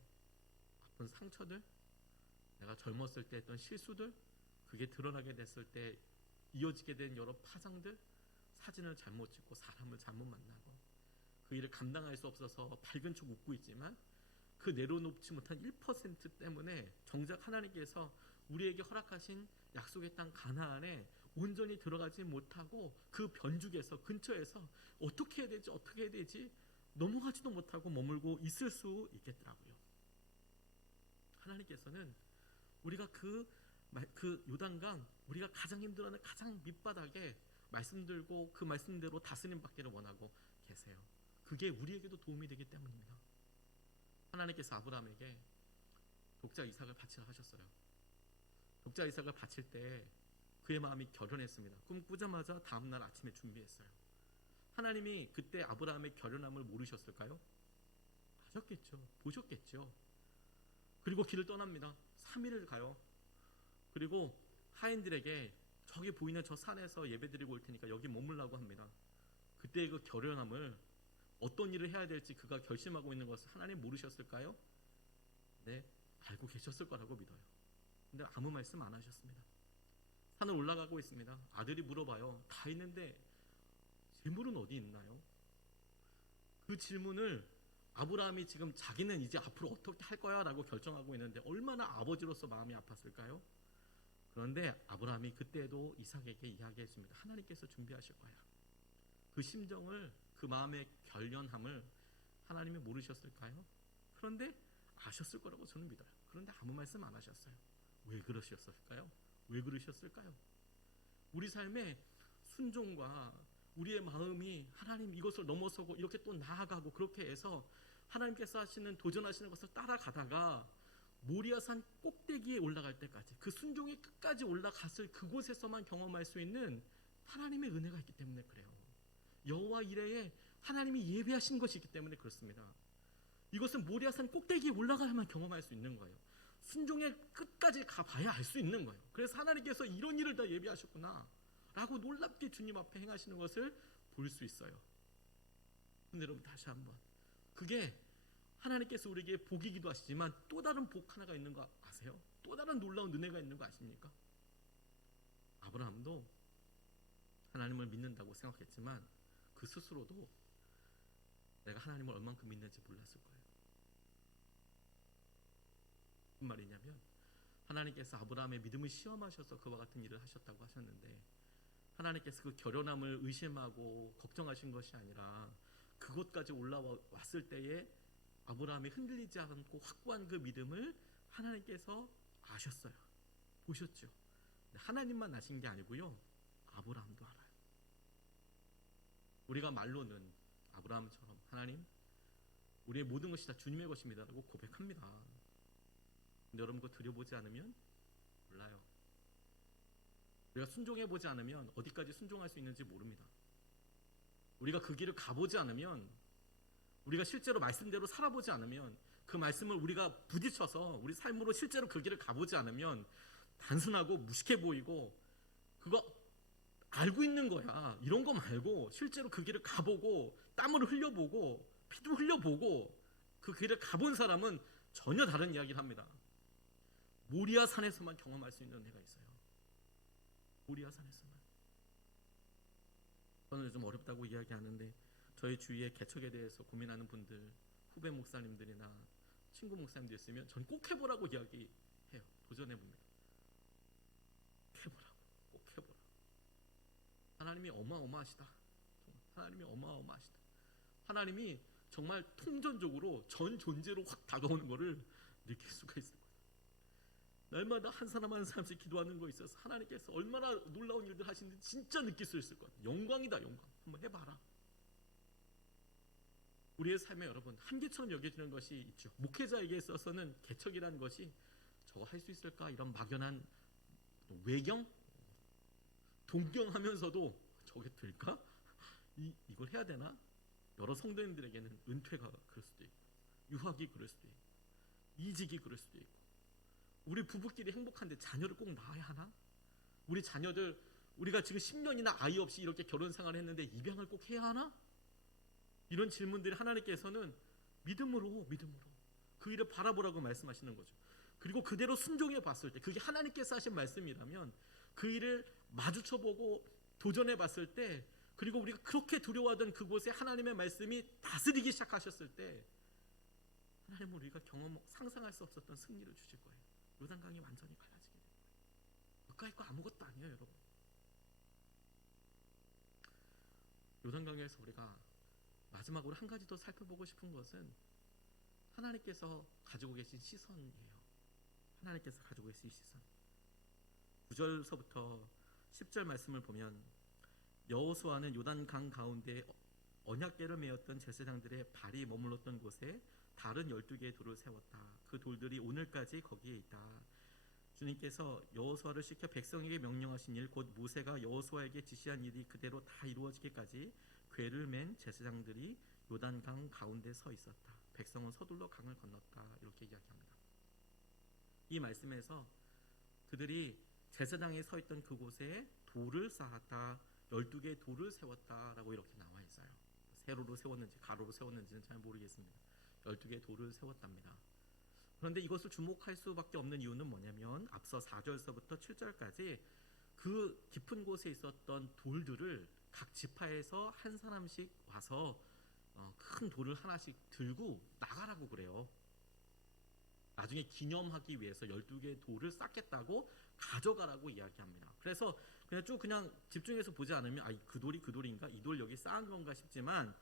아픈 상처들, 내가 젊었을 때 했던 실수들, 그게 드러나게 됐을 때 이어지게 된 여러 파장들, 사진을 잘못 찍고 사람을 잘못 만나고 그 일을 감당할 수 없어서 밝은 척 웃고 있지만 그 내려놓지 못한 1% 때문에 정작 하나님께서 우리에게 허락하신 약속의 땅 가나안에 온전히 들어가지 못하고 그 변죽에서 근처에서 어떻게 해야 되지 넘어가지도 못하고 머물고 있을 수 있겠더라고요. 하나님께서는 우리가 그 요단강, 우리가 가장 힘들어하는 가장 밑바닥에 말씀 들고 그 말씀대로 다스림 받기를 원하고 계세요. 그게 우리에게도 도움이 되기 때문입니다. 하나님께서 아브라함에게 독자 이삭을 바치라 하셨어요. 독자 이삭을 바칠 때 그의 마음이 결연했습니다. 꿈 꾸자마자 다음날 아침에 준비했어요. 하나님이 그때 아브라함의 결연함을 모르셨을까요? 아셨겠죠. 보셨겠죠. 그리고 길을 떠납니다. 3일을 가요. 그리고 하인들에게 저기 보이는 저 산에서 예배드리고 올 테니까 여기 머물라고 합니다. 그때 그 결연함을 어떤 일을 해야 될지 그가 결심하고 있는 것을 하나님 모르셨을까요? 네, 알고 계셨을 거라고 믿어요. 근데 아무 말씀 안 하셨습니다. 산을 올라가고 있습니다. 아들이 물어봐요. 다 있는데 재물은 어디 있나요? 그 질문을 아브라함이 지금 자기는 이제 앞으로 어떻게 할 거야 라고 결정하고 있는데 얼마나 아버지로서 마음이 아팠을까요? 그런데 아브라함이 그때도 이삭에게 이야기했습니다. 하나님께서 준비하실 거야. 그 심정을, 그 마음의 결연함을 하나님이 모르셨을까요? 그런데 아셨을 거라고 저는 믿어요. 그런데 아무 말씀 안 하셨어요. 왜 그러셨을까요? 왜 그러셨을까요? 우리 삶의 순종과 우리의 마음이 하나님 이것을 넘어서고 이렇게 또 나아가고 그렇게 해서 하나님께서 하시는 도전하시는 것을 따라가다가 모리아산 꼭대기에 올라갈 때까지 그 순종의 끝까지 올라갔을 그곳에서만 경험할 수 있는 하나님의 은혜가 있기 때문에 그래요. 여호와 이레에 하나님이 예배하신 것이 있기 때문에 그렇습니다. 이것은 모리아산 꼭대기에 올라가야만 경험할 수 있는 거예요. 순종의 끝까지 가봐야 알 수 있는 거예요. 그래서 하나님께서 이런 일을 다 예비하셨구나 라고 놀랍게 주님 앞에 행하시는 것을 볼 수 있어요. 근데 여러분 다시 한번 그게 하나님께서 우리에게 복이기도 하시지만 또 다른 복 하나가 있는 거 아세요? 또 다른 놀라운 은혜가 있는 거 아십니까? 아브라함도 하나님을 믿는다고 생각했지만 그 스스로도 내가 하나님을 얼만큼 믿는지 몰랐을 거예요. 무슨 말이냐면 하나님께서 아브라함의 믿음을 시험하셔서 그와 같은 일을 하셨다고 하셨는데 하나님께서 그 결연함을 의심하고 걱정하신 것이 아니라 그곳까지 올라왔을 때에 아브라함이 흔들리지 않고 확고한 그 믿음을 하나님께서 아셨어요. 보셨죠? 하나님만 아신 게 아니고요. 아브라함도 알아요. 우리가 말로는 아브라함처럼 하나님 우리의 모든 것이 다 주님의 것입니다 라고 고백합니다. 근데 여러분 그거 들여보지 않으면 몰라요. 우리가 순종해보지 않으면 어디까지 순종할 수 있는지 모릅니다. 우리가 그 길을 가보지 않으면 우리가 실제로 말씀대로 살아보지 않으면 그 말씀을 우리가 부딪혀서 우리 삶으로 실제로 그 길을 가보지 않으면 단순하고 무식해 보이고 그거 알고 있는 거야 이런 거 말고 실제로 그 길을 가보고 땀을 흘려보고 피도 흘려보고 그 길을 가본 사람은 전혀 다른 이야기를 합니다. 모리아 산에서만 경험할 수 있는 은혜가 있어요. 모리아 산에서만. 저는 요즘 어렵다고 이야기하는데 저희 주위에 개척에 대해서 고민하는 분들, 후배 목사님들이나 친구 목사님들 있으면 전 꼭 해보라고 이야기해요. 도전해봅니다. 해보라고, 꼭 해보라고. 하나님이 어마어마하시다. 하나님이 어마어마하시다. 하나님이 정말 통전적으로 전 존재로 확 다가오는 것을 느낄 수가 있을 거예요. 날마다 한 사람 한 사람씩 기도하는 거에 있어서 하나님께서 얼마나 놀라운 일들 하시는지 진짜 느낄 수 있을 거예요. 영광이다 영광. 한번 해봐라. 우리의 삶에 여러분 한계처럼 여겨지는 것이 있죠. 목회자에게 있어서는 개척이라는 것이 저거 할 수 있을까 이런 막연한 외경? 동경하면서도 저게 될까? 이걸 해야 되나? 여러 성도님들에게는 은퇴가 그럴 수도 있고, 유학이 그럴 수도 있고, 이직이 그럴 수도 있고, 우리 부부끼리 행복한데 자녀를 꼭 낳아야 하나? 우리 자녀들, 우리가 지금 10년이나 아이 없이 이렇게 결혼 생활을 했는데 입양을 꼭 해야 하나? 이런 질문들이 하나님께서는 믿음으로 그 일을 바라보라고 말씀하시는 거죠. 그리고 그대로 순종해 봤을 때, 그게 하나님께서 하신 말씀이라면 그 일을 마주쳐보고 도전해 봤을 때, 그리고 우리가 그렇게 두려워하던 그곳에 하나님의 말씀이 다스리기 시작하셨을 때, 하나님은 우리가 상상할 수 없었던 승리를 주실 거예요. 요단강이 완전히 갈라지게 될 거예요. 그까이 거 아무것도 아니에요, 여러분. 요단강에서 우리가 마지막으로 한 가지 더 살펴보고 싶은 것은 하나님께서 가지고 계신 시선이에요. 하나님께서 가지고 계신 시선. 9절서부터 10절 말씀을 보면, 여호수아는 요단강 가운데 언약궤를 메었던 제사장들의 발이 머물렀던 곳에 다른 12개의 돌을 세웠다. 그 돌들이 오늘까지 거기에 있다. 주님께서 여호수아를 시켜 백성에게 명령하신 일, 곧 모세가 여호수아에게 지시한 일이 그대로 다 이루어지기까지 궤를 맨 제사장들이 요단강 가운데 서 있었다. 백성은 서둘러 강을 건넜다. 이렇게 이야기합니다. 이 말씀에서 그들이 제사장이 서 있던 그곳에 돌을 쌓았다, 12개의 돌을 세웠다라고 이렇게 나와 있어요. 세로로 세웠는지 가로로 세웠는지는 잘 모르겠습니다. 12개의 돌을 세웠답니다. 그런데 이것을 주목할 수밖에 없는 이유는 뭐냐면, 앞서 4절서부터 7절까지 그 깊은 곳에 있었던 돌들을 각 지파에서 한 사람씩 와서 큰 돌을 하나씩 들고 나가라고 그래요. 나중에 기념하기 위해서 12개의 돌을 쌓겠다고 가져가라고 이야기합니다. 그래서 그냥 집중해서 보지 않으면 그 돌이 그 돌인가? 이 돌 여기 쌓은 건가 싶지만,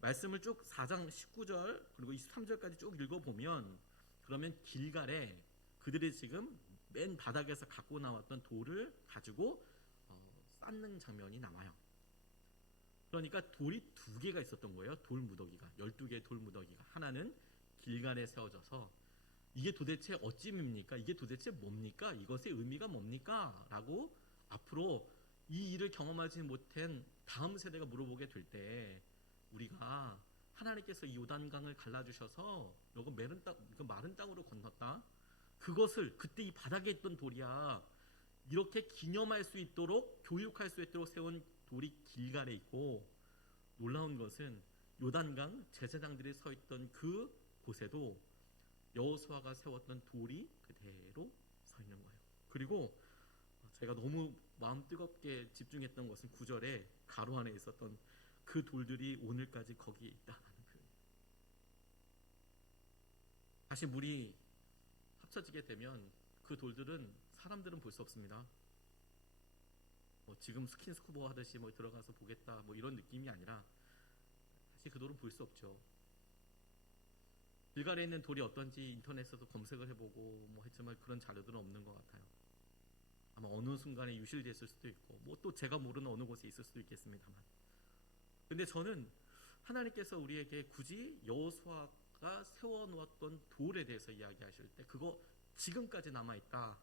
말씀을 쭉 4장 19절 그리고 23절까지 쭉 읽어보면, 그러면 길갈에 그들이 지금 맨 바닥에서 갖고 나왔던 돌을 가지고 쌓는 장면이 나와요. 그러니까 돌이 2개가 있었던 거예요. 돌 무더기가, 12개의 돌 무더기가 하나는 길갈에 세워져서, 이게 도대체 어찌입니까? 이게 도대체 뭡니까? 이것의 의미가 뭡니까? 라고 앞으로 이 일을 경험하지 못한 다음 세대가 물어보게 될 때, 우리가 하나님께서 이 요단강을 갈라주셔서 이거 마른 땅으로 건넜다, 그것을 그때 이 바닥에 있던 돌이야, 이렇게 기념할 수 있도록, 교육할 수 있도록 세운 돌이 길갈에 있고, 놀라운 것은 요단강 제사장들이 서 있던 그 곳에도 여호수아가 세웠던 돌이 그대로 서 있는 거예요. 그리고 제가 너무 마음 뜨겁게 집중했던 것은 9절에 가로 안에 있었던 그 돌들이 오늘까지 거기에 있다라는 표현이에요. 다시 물이 합쳐지게 되면 그 돌들은 사람들은 볼 수 없습니다. 지금 스킨스쿠버 하듯이 들어가서 보겠다 이런 느낌이 아니라, 다시 그 돌은 볼 수 없죠. 길갈에 있는 돌이 어떤지 인터넷에서도 검색을 해보고 했지만 그런 자료들은 없는 것 같아요. 아마 어느 순간에 유실됐을 수도 있고, 또 제가 모르는 어느 곳에 있을 수도 있겠습니다만, 근데 저는 하나님께서 우리에게 굳이 여호수아가 세워놓았던 돌에 대해서 이야기하실 때, 그거 지금까지 남아있다.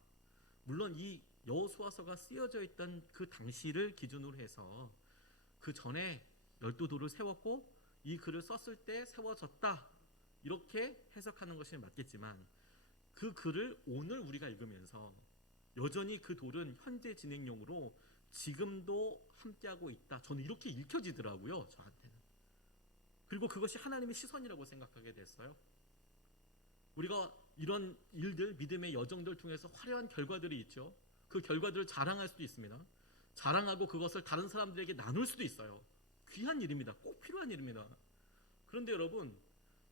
물론 이 여호수아서가 쓰여져 있던 그 당시를 기준으로 해서 그 전에 12돌을 세웠고 이 글을 썼을 때 세워졌다, 이렇게 해석하는 것이 맞겠지만, 그 글을 오늘 우리가 읽으면서 여전히 그 돌은 현재 진행용으로 지금도 함께하고 있다, 저는 이렇게 읽혀지더라고요, 저한테는. 그리고 그것이 하나님의 시선이라고 생각하게 됐어요. 우리가 이런 일들, 믿음의 여정들 통해서 화려한 결과들이 있죠. 그 결과들을 자랑할 수도 있습니다. 자랑하고 그것을 다른 사람들에게 나눌 수도 있어요. 귀한 일입니다. 꼭 필요한 일입니다. 그런데 여러분,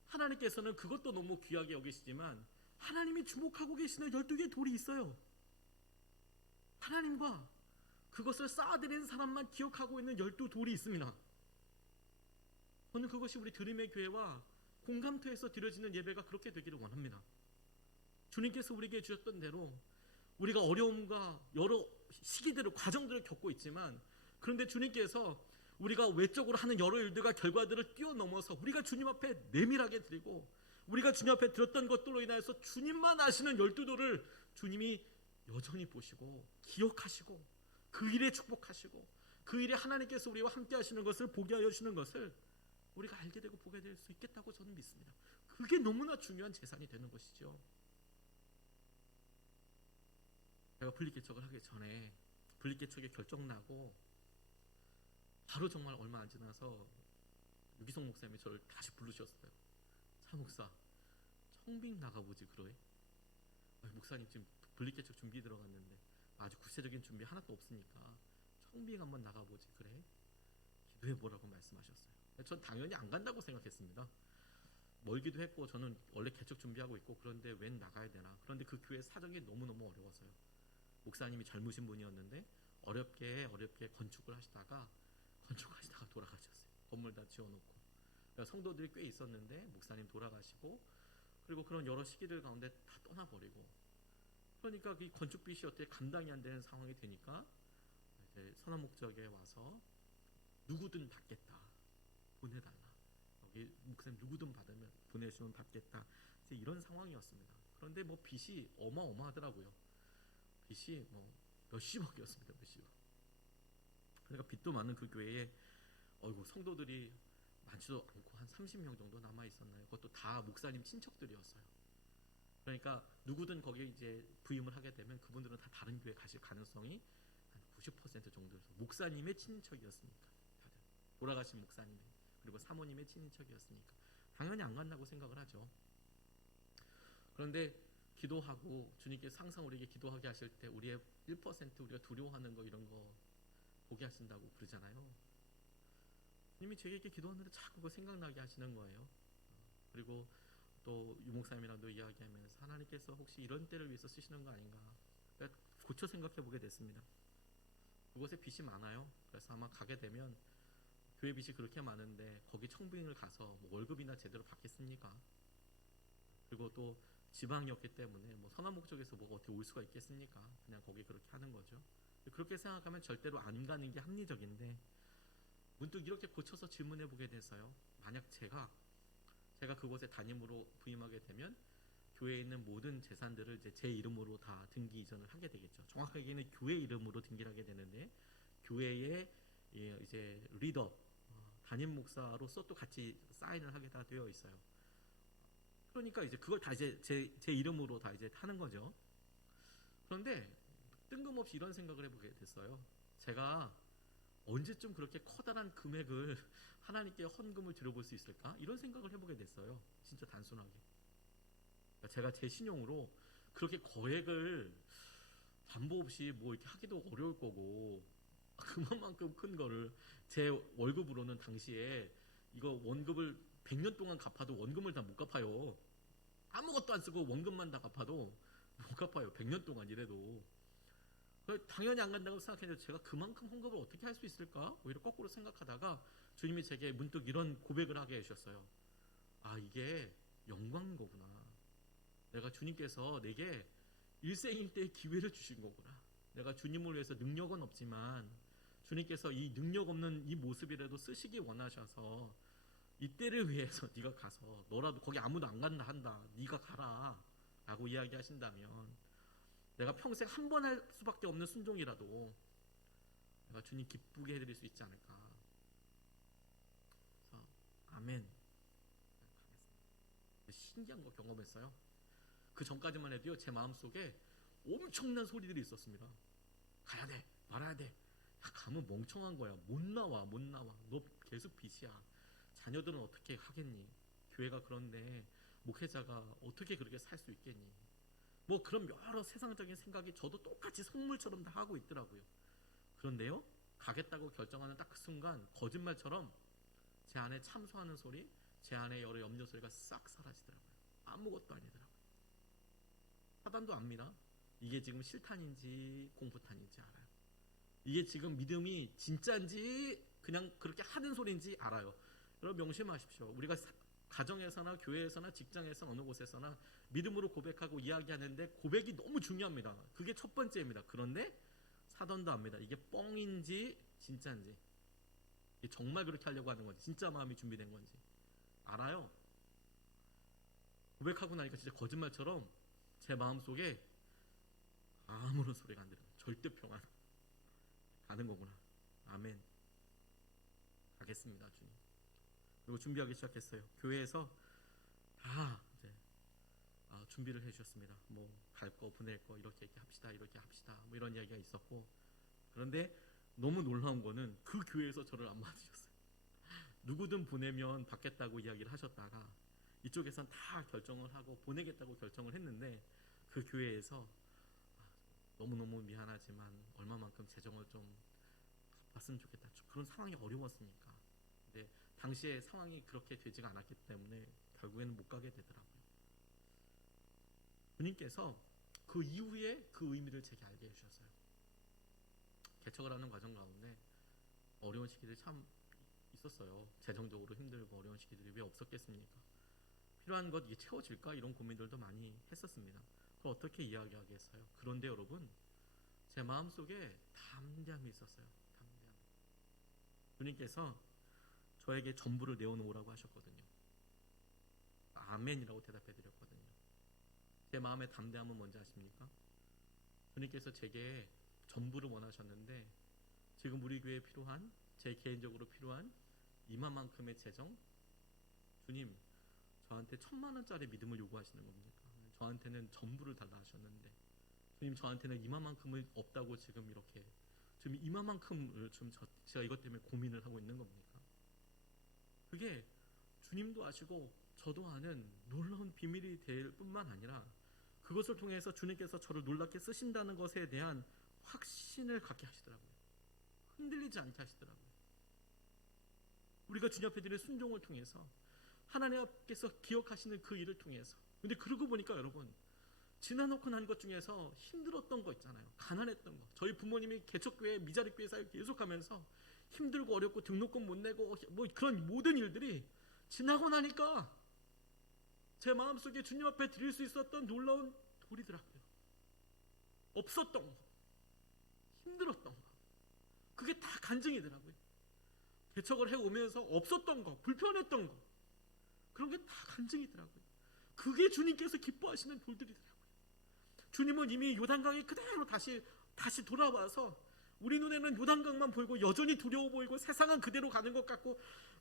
하나님께서는 그것도 너무 귀하게 여기시지만 하나님이 주목하고 계시는 12개의 돌이 있어요. 하나님과 그것을 쌓아드리는 사람만 기억하고 있는 12돌이 있습니다. 저는 그것이 우리 드림의 교회와 공감토에서 드려지는 예배가 그렇게 되기를 원합니다. 주님께서 우리에게 주셨던 대로 우리가 어려움과 여러 시기들을, 과정들을 겪고 있지만, 그런데 주님께서 우리가 외적으로 하는 여러 일들과 결과들을 뛰어넘어서 우리가 주님 앞에 내밀하게 드리고, 우리가 주님 앞에 들었던 것들로 인하여서 주님만 아시는 12돌을 주님이 여전히 보시고 기억하시고 그 일에 축복하시고 그 일에 하나님께서 우리와 함께 하시는 것을 보게 하여 주시는 것을 우리가 알게 되고 보게 될 수 있겠다고 저는 믿습니다. 그게 너무나 중요한 재산이 되는 것이죠. 제가 분리개척을 하기 전에 분리개척이 결정나고 바로 정말 얼마 안 지나서 유기성 목사님이 저를 다시 부르셨어요. 차 목사, 청빙 나가보지 그래? 목사님 지금 분리개척 준비 들어갔는데 아주 구체적인 준비 하나도 없으니까 청빙 한번 나가보지 그래? 기도해보라고 말씀하셨어요. 전 당연히 안 간다고 생각했습니다. 멀기도 했고 저는 원래 개척 준비하고 있고 그런데 웬 나가야 되나. 그런데 그 교회 사정이 너무너무 어려워서요. 목사님이 젊으신 분이었는데 어렵게 건축을 하시다가 돌아가셨어요. 건물 다 지어놓고. 성도들이 꽤 있었는데 목사님 돌아가시고 그리고 그런 여러 시기들 가운데 다 떠나버리고 그러니까 이 건축 빚이 어떻게 감당이 안 되는 상황이 되니까 이제 선한 목적에 와서 누구든 받겠다. 보내달라. 여기 목사님 누구든 받으면 보내주면 받겠다. 이제 이런 상황이었습니다. 그런데 뭐 빚이 어마어마하더라고요. 빚이 뭐 몇십억이었습니다. 몇십억. 그러니까 빚도 많은 그 교회에 성도들이 많지도 않고 한 30명 정도 남아 있었나요? 그것도 다 목사님 친척들이었어요. 그러니까 누구든 거기에 이제 부임을 하게 되면 그분들은 다 다른 교회 가실 가능성이 한 90% 정도여서 목사님의 친인척이었으니까 돌아가신 목사님 그리고 사모님의 친인척이었으니까 당연히 안 간다고 생각을 하죠. 그런데 기도하고 주님께서 항상 우리에게 기도하게 하실 때 우리의 1% 우리가 두려워하는 거 이런 거 보게 하신다고 그러잖아요. 주님이 저에게 기도하는데 자꾸 그거 생각나게 하시는 거예요. 그리고 또 유목사님이랑도 이야기하면서 하나님께서 혹시 이런 때를 위해서 쓰시는 거 아닌가. 그러니까 고쳐 생각해 보게 됐습니다. 그곳에 빚이 많아요. 그래서 아마 가게 되면 교회 빚이 그렇게 많은데 거기 청빙을 가서 뭐 월급이나 제대로 받겠습니까? 그리고 또 지방이었기 때문에 뭐 선한 목적에서 뭐가 어떻게 올 수가 있겠습니까? 그냥 거기 그렇게 하는 거죠. 그렇게 생각하면 절대로 안 가는 게 합리적인데 문득 이렇게 고쳐서 질문해 보게 돼서요. 만약 제가 그곳에 담임으로 부임하게 되면 교회에 있는 모든 재산들을 이제 제 이름으로 다 등기 이전을 하게 되겠죠. 정확하게는 교회 이름으로 등기를 하게 되는데 교회의 이제 리더 담임 목사로서 또 같이 사인을 하게 다 되어 있어요. 그러니까 이제 그걸 다 이제 제 이름으로 다 이제 하는 거죠. 그런데 뜬금없이 이런 생각을 해보게 됐어요. 제가 언제쯤 그렇게 커다란 금액을 하나님께 헌금을 드려볼 수 있을까? 이런 생각을 해보게 됐어요. 진짜 단순하게. 그러니까 제가 제 신용으로 그렇게 거액을 담보 없이 뭐 이렇게 하기도 어려울 거고 그만큼 큰 거를 제 월급으로는 당시에 이거 원금을 100년 동안 갚아도 원금을 다 못 갚아요. 아무것도 안 쓰고 원금만 다 갚아도 못 갚아요. 100년 동안 이래도. 당연히 안 간다고 생각했는데 제가 그만큼 헌금을 어떻게 할 수 있을까? 오히려 거꾸로 생각하다가 주님이 제게 문득 이런 고백을 하게 해주셨어요. 아, 이게 영광인 거구나. 내가 주님께서 내게 일생일대의 기회를 주신 거구나. 내가 주님을 위해서 능력은 없지만 주님께서 이 능력 없는 이 모습이라도 쓰시기 원하셔서 이때를 위해서 네가 가서 너라도 거기 아무도 안 간다 한다. 네가 가라 라고 이야기하신다면 내가 평생 한 번 할 수밖에 없는 순종이라도 내가 주님 기쁘게 해드릴 수 있지 않을까. 그래서 아멘. 신기한 거 경험했어요. 그 전까지만 해도요 제 마음속에 엄청난 소리들이 있었습니다. 가야 돼, 말아야 돼. 야, 가면 멍청한 거야. 못 나와. 너 계속 빚이야. 자녀들은 어떻게 하겠니? 교회가 그런데 목회자가 어떻게 그렇게 살 수 있겠니? 뭐 그런 여러 세상적인 생각이 저도 똑같이 속물처럼 다 하고 있더라고요. 그런데요 가겠다고 결정하는 딱 그 순간 거짓말처럼 제 안에 참소하는 소리, 제 안에 여러 염려 소리가 싹 사라지더라고요. 아무것도 아니더라고요. 사단도 압니다. 이게 지금 실탄인지 공포탄인지 알아요. 이게 지금 믿음이 진짜인지 그냥 그렇게 하는 소리인지 알아요. 여러분 명심하십시오. 우리가 가정에서나 교회에서나 직장에서 어느 곳에서나 믿음으로 고백하고 이야기하는데 고백이 너무 중요합니다. 그게 첫 번째입니다. 그런데 사단도 압니다. 이게 뻥인지 진짜인지, 이게 정말 그렇게 하려고 하는 건지, 진짜 마음이 준비된 건지 알아요. 고백하고 나니까 진짜 거짓말처럼 제 마음속에 아무런 소리가 안 들어요. 절대 평안 가는 거구나. 아멘. 가겠습니다, 주님. 그리고 준비하기 시작했어요. 교회에서 다 이제 준비를 해주셨습니다. 뭐 갈 거 보낼 거 이렇게 합시다, 이렇게 합시다, 뭐 이런 이야기가 있었고, 그런데 너무 놀라운 거는 그 교회에서 저를 안 맞으셨어요. 누구든 보내면 받겠다고 이야기를 하셨다가 이쪽에선 다 결정을 하고 보내겠다고 결정을 했는데, 그 교회에서 너무너무 미안하지만 얼마만큼 재정을 좀 갚았으면 좋겠다, 그런 상황이 어려웠으니까. 근데 당시에 상황이 그렇게 되지가 않았기 때문에 결국에는 못 가게 되더라고요. 주님께서 그 이후에 그 의미를 제게 알게 해주셨어요. 개척을 하는 과정 가운데 어려운 시기들이 참 있었어요. 재정적으로 힘들고 어려운 시기들이 왜 없었겠습니까? 필요한 것 이게 채워질까, 이런 고민들도 많이 했었습니다. 그걸 어떻게 이야기하겠어요? 그런데 여러분, 제 마음속에 담대함이 있었어요. 담대함. 주님께서 저에게 전부를 내어놓으라고 하셨거든요. 아멘이라고 대답해 드렸거든요. 제 마음의 담대함은 뭔지 아십니까? 주님께서 제게 전부를 원하셨는데, 지금 우리 교회에 필요한, 제 개인적으로 필요한 이만큼의 재정, 주님 저한테 1,000만 원짜리 믿음을 요구하시는 겁니까? 저한테는 전부를 달라 하셨는데, 주님 저한테는 이만큼은 없다고 지금 이렇게, 지금 이만큼을 지금 제가 이것 때문에 고민을 하고 있는 겁니까? 그게 주님도 아시고 저도 아는 놀라운 비밀이 될 뿐만 아니라, 그것을 통해서 주님께서 저를 놀랍게 쓰신다는 것에 대한 확신을 갖게 하시더라고요. 흔들리지 않게 하시더라고요. 우리가 주님 앞에 드리는 순종을 통해서, 하나님 앞에서 기억하시는 그 일을 통해서. 근데 그러고 보니까 여러분, 지나놓고 난 것 중에서 힘들었던 거 있잖아요. 가난했던 거. 저희 부모님이 개척교회, 미자립교회 사역 계속하면서 힘들고 어렵고 등록금 못 내고 뭐 그런 모든 일들이 지나고 나니까 제 마음속에 주님 앞에 드릴 수 있었던 놀라운 돌이더라고요. 없었던 거, 힘들었던 거, 그게 다 간증이더라고요. 개척을 해오면서 없었던 거, 불편했던 거, 그런 게 다 간증이더라고요. 그게 주님께서 기뻐하시는 돌들이더라고요. 주님은 이미 요단강이 그대로 다시 돌아와서, 우리 눈에는 요단강만 보이고 여전히 두려워 보이고 세상은 그대로 가는 것 같고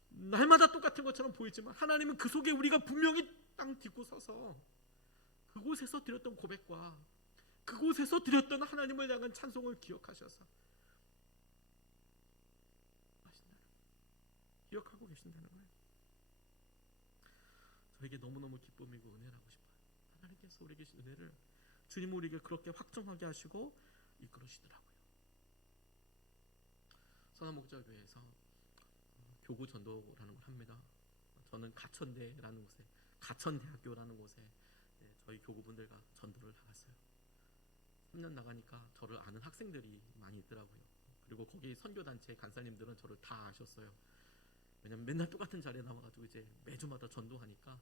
날마다 똑같은 것처럼 보이지만, 하나님은 그 속에 우리가 분명히 땅 딛고 서서 그곳에서 드렸던 고백과 그곳에서 드렸던 하나님을 향한 찬송을 기억하셔서 기억하고 계신다는 거예요. 저에게 너무너무 기쁨이고 은혜라고 싶어요. 하나님께서 우리에게 주신 은혜를 주님은 우리에게 그렇게 확정하게 하시고 이끌으시더라고요. 선한목자교회에서 교구 전도라는 걸 합니다. 저는 가천대라는 곳에, 가천대학교라는 곳에 저희 교구분들과 전도를 나갔어요. 3년 나가니까 저를 아는 학생들이 많이 있더라고요. 그리고 거기 선교단체 간사님들은 저를 다 아셨어요. 왜냐면 맨날 똑같은 자리에 나와가지고 이제 매주마다 전도하니까,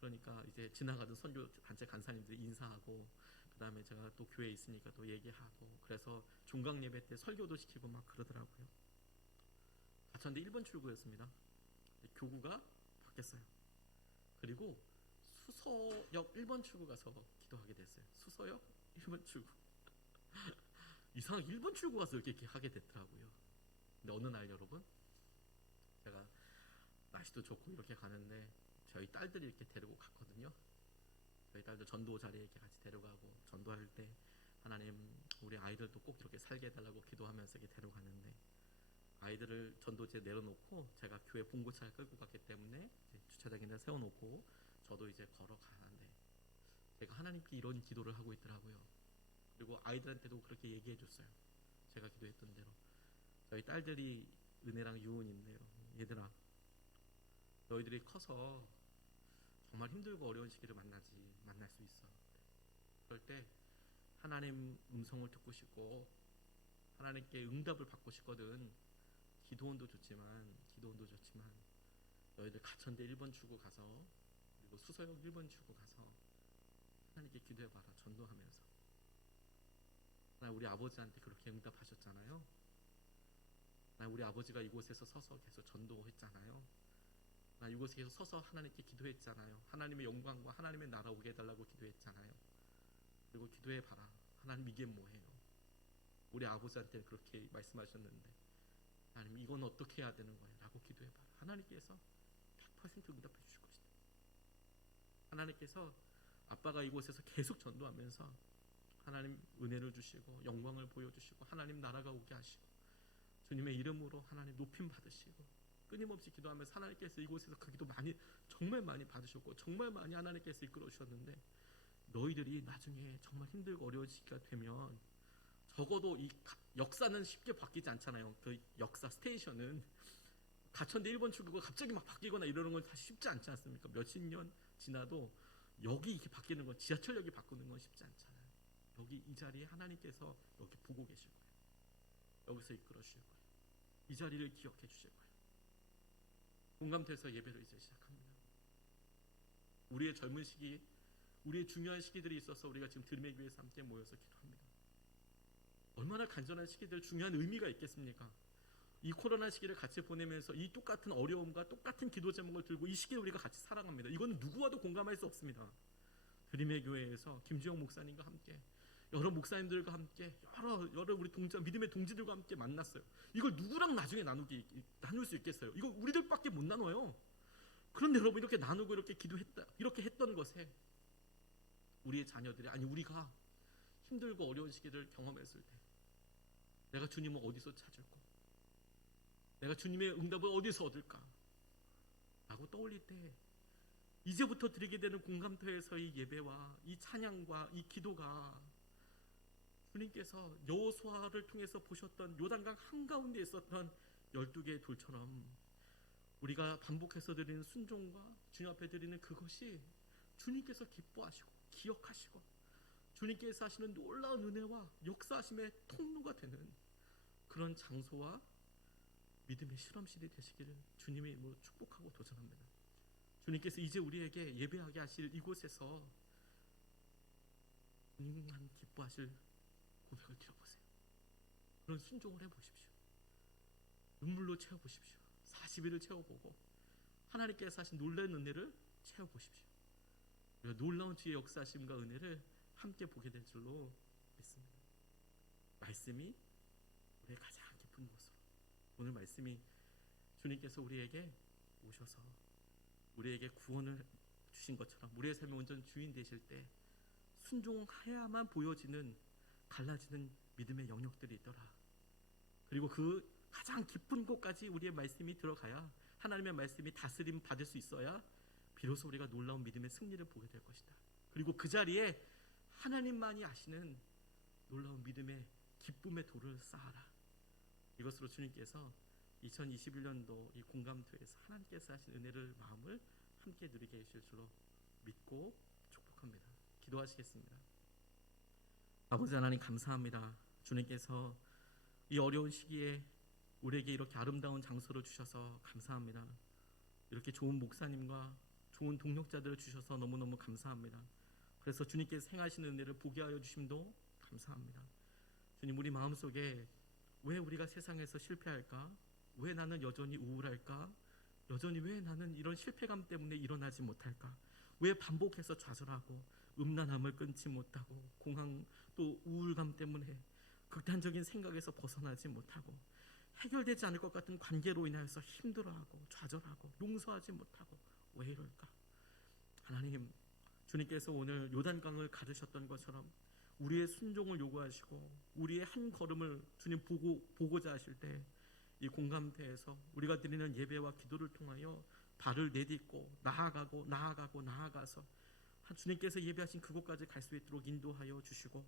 그러니까 이제 지나가던 선교단체 간사님들이 인사하고, 그 다음에 제가 또 교회에 있으니까 또 얘기하고, 그래서 중강 예배 때 설교도 시키고 막 그러더라고요. 가천대 1번 출구였습니다. 교구가 바뀌었어요. 그리고 수서역 1번 출구 가서 기도하게 됐어요. 수서역 1번 출구. 이상하게 1번 출구 가서 이렇게 하게 됐더라고요. 근데 어느 날 여러분, 제가 날씨도 좋고 이렇게 가는데 저희 딸들이 이렇게 데리고 갔거든요. 저희 딸들 전도 자리에 이렇게 같이 데려가고, 전도할 때 하나님 우리 아이들도 꼭 이렇게 살게 해달라고 기도하면서 이렇게 데려가는데, 아이들을 전도지에 내려놓고 제가 교회 봉고차를 끌고 갔기 때문에 주차장에 세워놓고 저도 이제 걸어가는데, 제가 하나님께 이런 기도를 하고 있더라고요. 그리고 아이들한테도 그렇게 얘기해 줬어요. 제가 기도했던 대로. 저희 딸들이 은혜랑 유은인데요, 얘들아 너희들이 커서 정말 힘들고 어려운 시기를 만날 수 있어. 그럴 때 하나님 음성을 듣고 싶고 하나님께 응답을 받고 싶거든. 기도원도 좋지만 너희들 가천대 1번 출구 가서, 그리고 수서역 1번 출구 가서 하나님께 기도해봐라. 전도하면서. 우리 아버지한테 그렇게 응답하셨잖아요. 우리 아버지가 이곳에서 서서 계속 전도했잖아요. 이곳에 계속 서서 하나님께 기도했잖아요. 하나님의 영광과 하나님의 나라 오게 해달라고 기도했잖아요. 그리고 기도해봐라. 하나님 이게 뭐예요? 우리 아버지한테 그렇게 말씀하셨는데 하나님 이건 어떻게 해야 되는 거야? 라고 기도해봐라. 하나님께서 100% 응답해 주실 것이다. 하나님께서 아빠가 이곳에서 계속 전도하면서 하나님 은혜를 주시고 영광을 보여주시고 하나님 나라가 오게 하시고 주님의 이름으로 하나님 높임 받으시고 끊임없이 기도하면서 하나님께서 이곳에서 그 기도 많이 정말 많이 받으셨고 정말 많이 하나님께서 이끌어 주셨는데 너희들이 나중에 정말 힘들고 어려운 시기가 되면 적어도 이 역사는 쉽게 바뀌지 않잖아요. 그 역사 스테이션은 가천대 1번 출구가 갑자기 막 바뀌거나 이러는 건 사실 쉽지 않지 않습니까? 몇십 년 지나도 여기 이렇게 바뀌는 건 지하철역이 바꾸는 건 쉽지 않잖아요. 여기 이 자리에 하나님께서 여기 보고 계실 거예요. 여기서 이끌어 주실 거예요. 이 자리를 기억해 주실 거예요. 공감돼서 예배를 이제 시작합니다. 우리의 젊은 시기, 우리의 중요한 시기들이 있어서 우리가 지금 드림의 교회에서 함께 모여서 기도합니다. 얼마나 간절한 시기들, 중요한 의미가 있겠습니까? 이 코로나 시기를 같이 보내면서 이 똑같은 어려움과 똑같은 기도 제목을 들고 이 시기를 우리가 같이 살아갑니다. 이건 누구와도 공감할 수 없습니다. 드림의 교회에서 김주영 목사님과 함께 여러 목사님들과 함께 여러 우리 믿음의 동지들과 함께 만났어요. 이걸 누구랑 나중에 나눌 수 있겠어요? 이거 우리들밖에 못 나눠요. 그런데 여러분 이렇게 나누고 이렇게 기도했다, 이렇게 했던 것에 우리의 자녀들이 아니 우리가 힘들고 어려운 시기를 경험했을 때 내가 주님을 어디서 찾을까? 내가 주님의 응답을 어디서 얻을까? 라고 떠올릴 때 이제부터 드리게 되는 공감토에서의 예배와 이 찬양과 이 기도가 주님께서 여호수아를 통해서 보셨던 요단강 한가운데 있었던 12개의 돌처럼 우리가 반복해서 드리는 순종과 주님 앞에 드리는 그것이 주님께서 기뻐하시고 기억하시고 주님께서 하시는 놀라운 은혜와 역사하심의 통로가 되는 그런 장소와 믿음의 실험실이 되시기를 주님의 이름으로 축복하고 도전합니다. 주님께서 이제 우리에게 예배하게 하실 이곳에서 주님만 기뻐하실 고백을 드려보세요. 그런 순종을 해보십시오. 눈물로 채워보십시오. 40일을 채워보고 하나님께서 하신 놀라운 은혜를 채워보십시오. 우리가 놀라운 주의 역사하심과 은혜를 함께 보게 될 줄로 믿습니다. 말씀이 우리의 가장 깊은 곳으로 오늘 말씀이 주님께서 우리에게 오셔서 우리에게 구원을 주신 것처럼 우리의 삶의 온전 주인 되실 때 순종해야만 보여지는 갈라지는 믿음의 영역들이 있더라. 그리고 그 가장 깊은 곳까지 우리의 말씀이 들어가야 하나님의 말씀이 다스림 받을 수 있어야 비로소 우리가 놀라운 믿음의 승리를 보게 될 것이다. 그리고 그 자리에 하나님만이 아시는 놀라운 믿음의 기쁨의 돌을 쌓아라. 이것으로 주님께서 2021년도 이 공감토에서 하나님께서 하신 은혜를 마음을 함께 누리게 해주실 줄로 믿고 축복합니다. 기도하시겠습니다. 아버지 하나님 감사합니다. 주님께서 이 어려운 시기에 우리에게 이렇게 아름다운 장소를 주셔서 감사합니다. 이렇게 좋은 목사님과 좋은 동역자들을 주셔서 너무너무 감사합니다. 그래서 주님께서 행하시는 은혜를 보게 하여 주심도 감사합니다. 주님 우리 마음속에 왜 우리가 세상에서 실패할까? 왜 나는 여전히 우울할까? 여전히 왜 나는 이런 실패감 때문에 일어나지 못할까? 왜 반복해서 좌절하고 음란함을 끊지 못하고 공황 또 우울감 때문에 극단적인 생각에서 벗어나지 못하고 해결되지 않을 것 같은 관계로 인하여서 힘들어하고 좌절하고 용서하지 못하고 왜 이럴까? 하나님 주님께서 오늘 요단강을 가르셨던 것처럼 우리의 순종을 요구하시고 우리의 한 걸음을 주님 보고자 하실 때 이 공감대에서 우리가 드리는 예배와 기도를 통하여 발을 내딛고 나아가서 주님께서 예배하신 그곳까지 갈 수 있도록 인도하여 주시고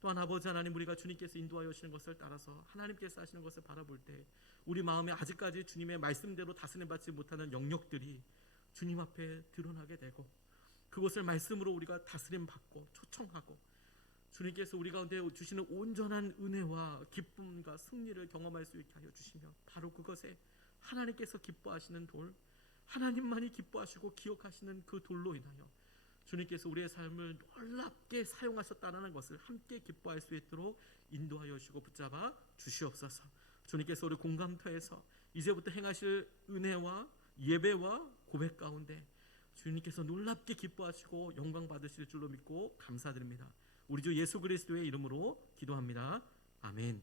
또한 아버지 하나님 우리가 주님께서 인도하여 주시는 것을 따라서 하나님께서 하시는 것을 바라볼 때 우리 마음에 아직까지 주님의 말씀대로 다스림받지 못하는 영역들이 주님 앞에 드러나게 되고 그것을 말씀으로 우리가 다스림받고 초청하고 주님께서 우리 가운데 주시는 온전한 은혜와 기쁨과 승리를 경험할 수 있게 하여 주시며 바로 그것에 하나님께서 기뻐하시는 돌 하나님만이 기뻐하시고 기억하시는 그 돌로 인하여 주님께서 우리의 삶을 놀랍게 사용하셨다는 것을 함께 기뻐할 수 있도록 인도하여 주시고 붙잡아 주시옵소서. 주님께서 우리 공감터에서 이제부터 행하실 은혜와 예배와 고백 가운데 주님께서 놀랍게 기뻐하시고 영광 받으실 줄로 믿고 감사드립니다. 우리 주 예수 그리스도의 이름으로 기도합니다. 아멘.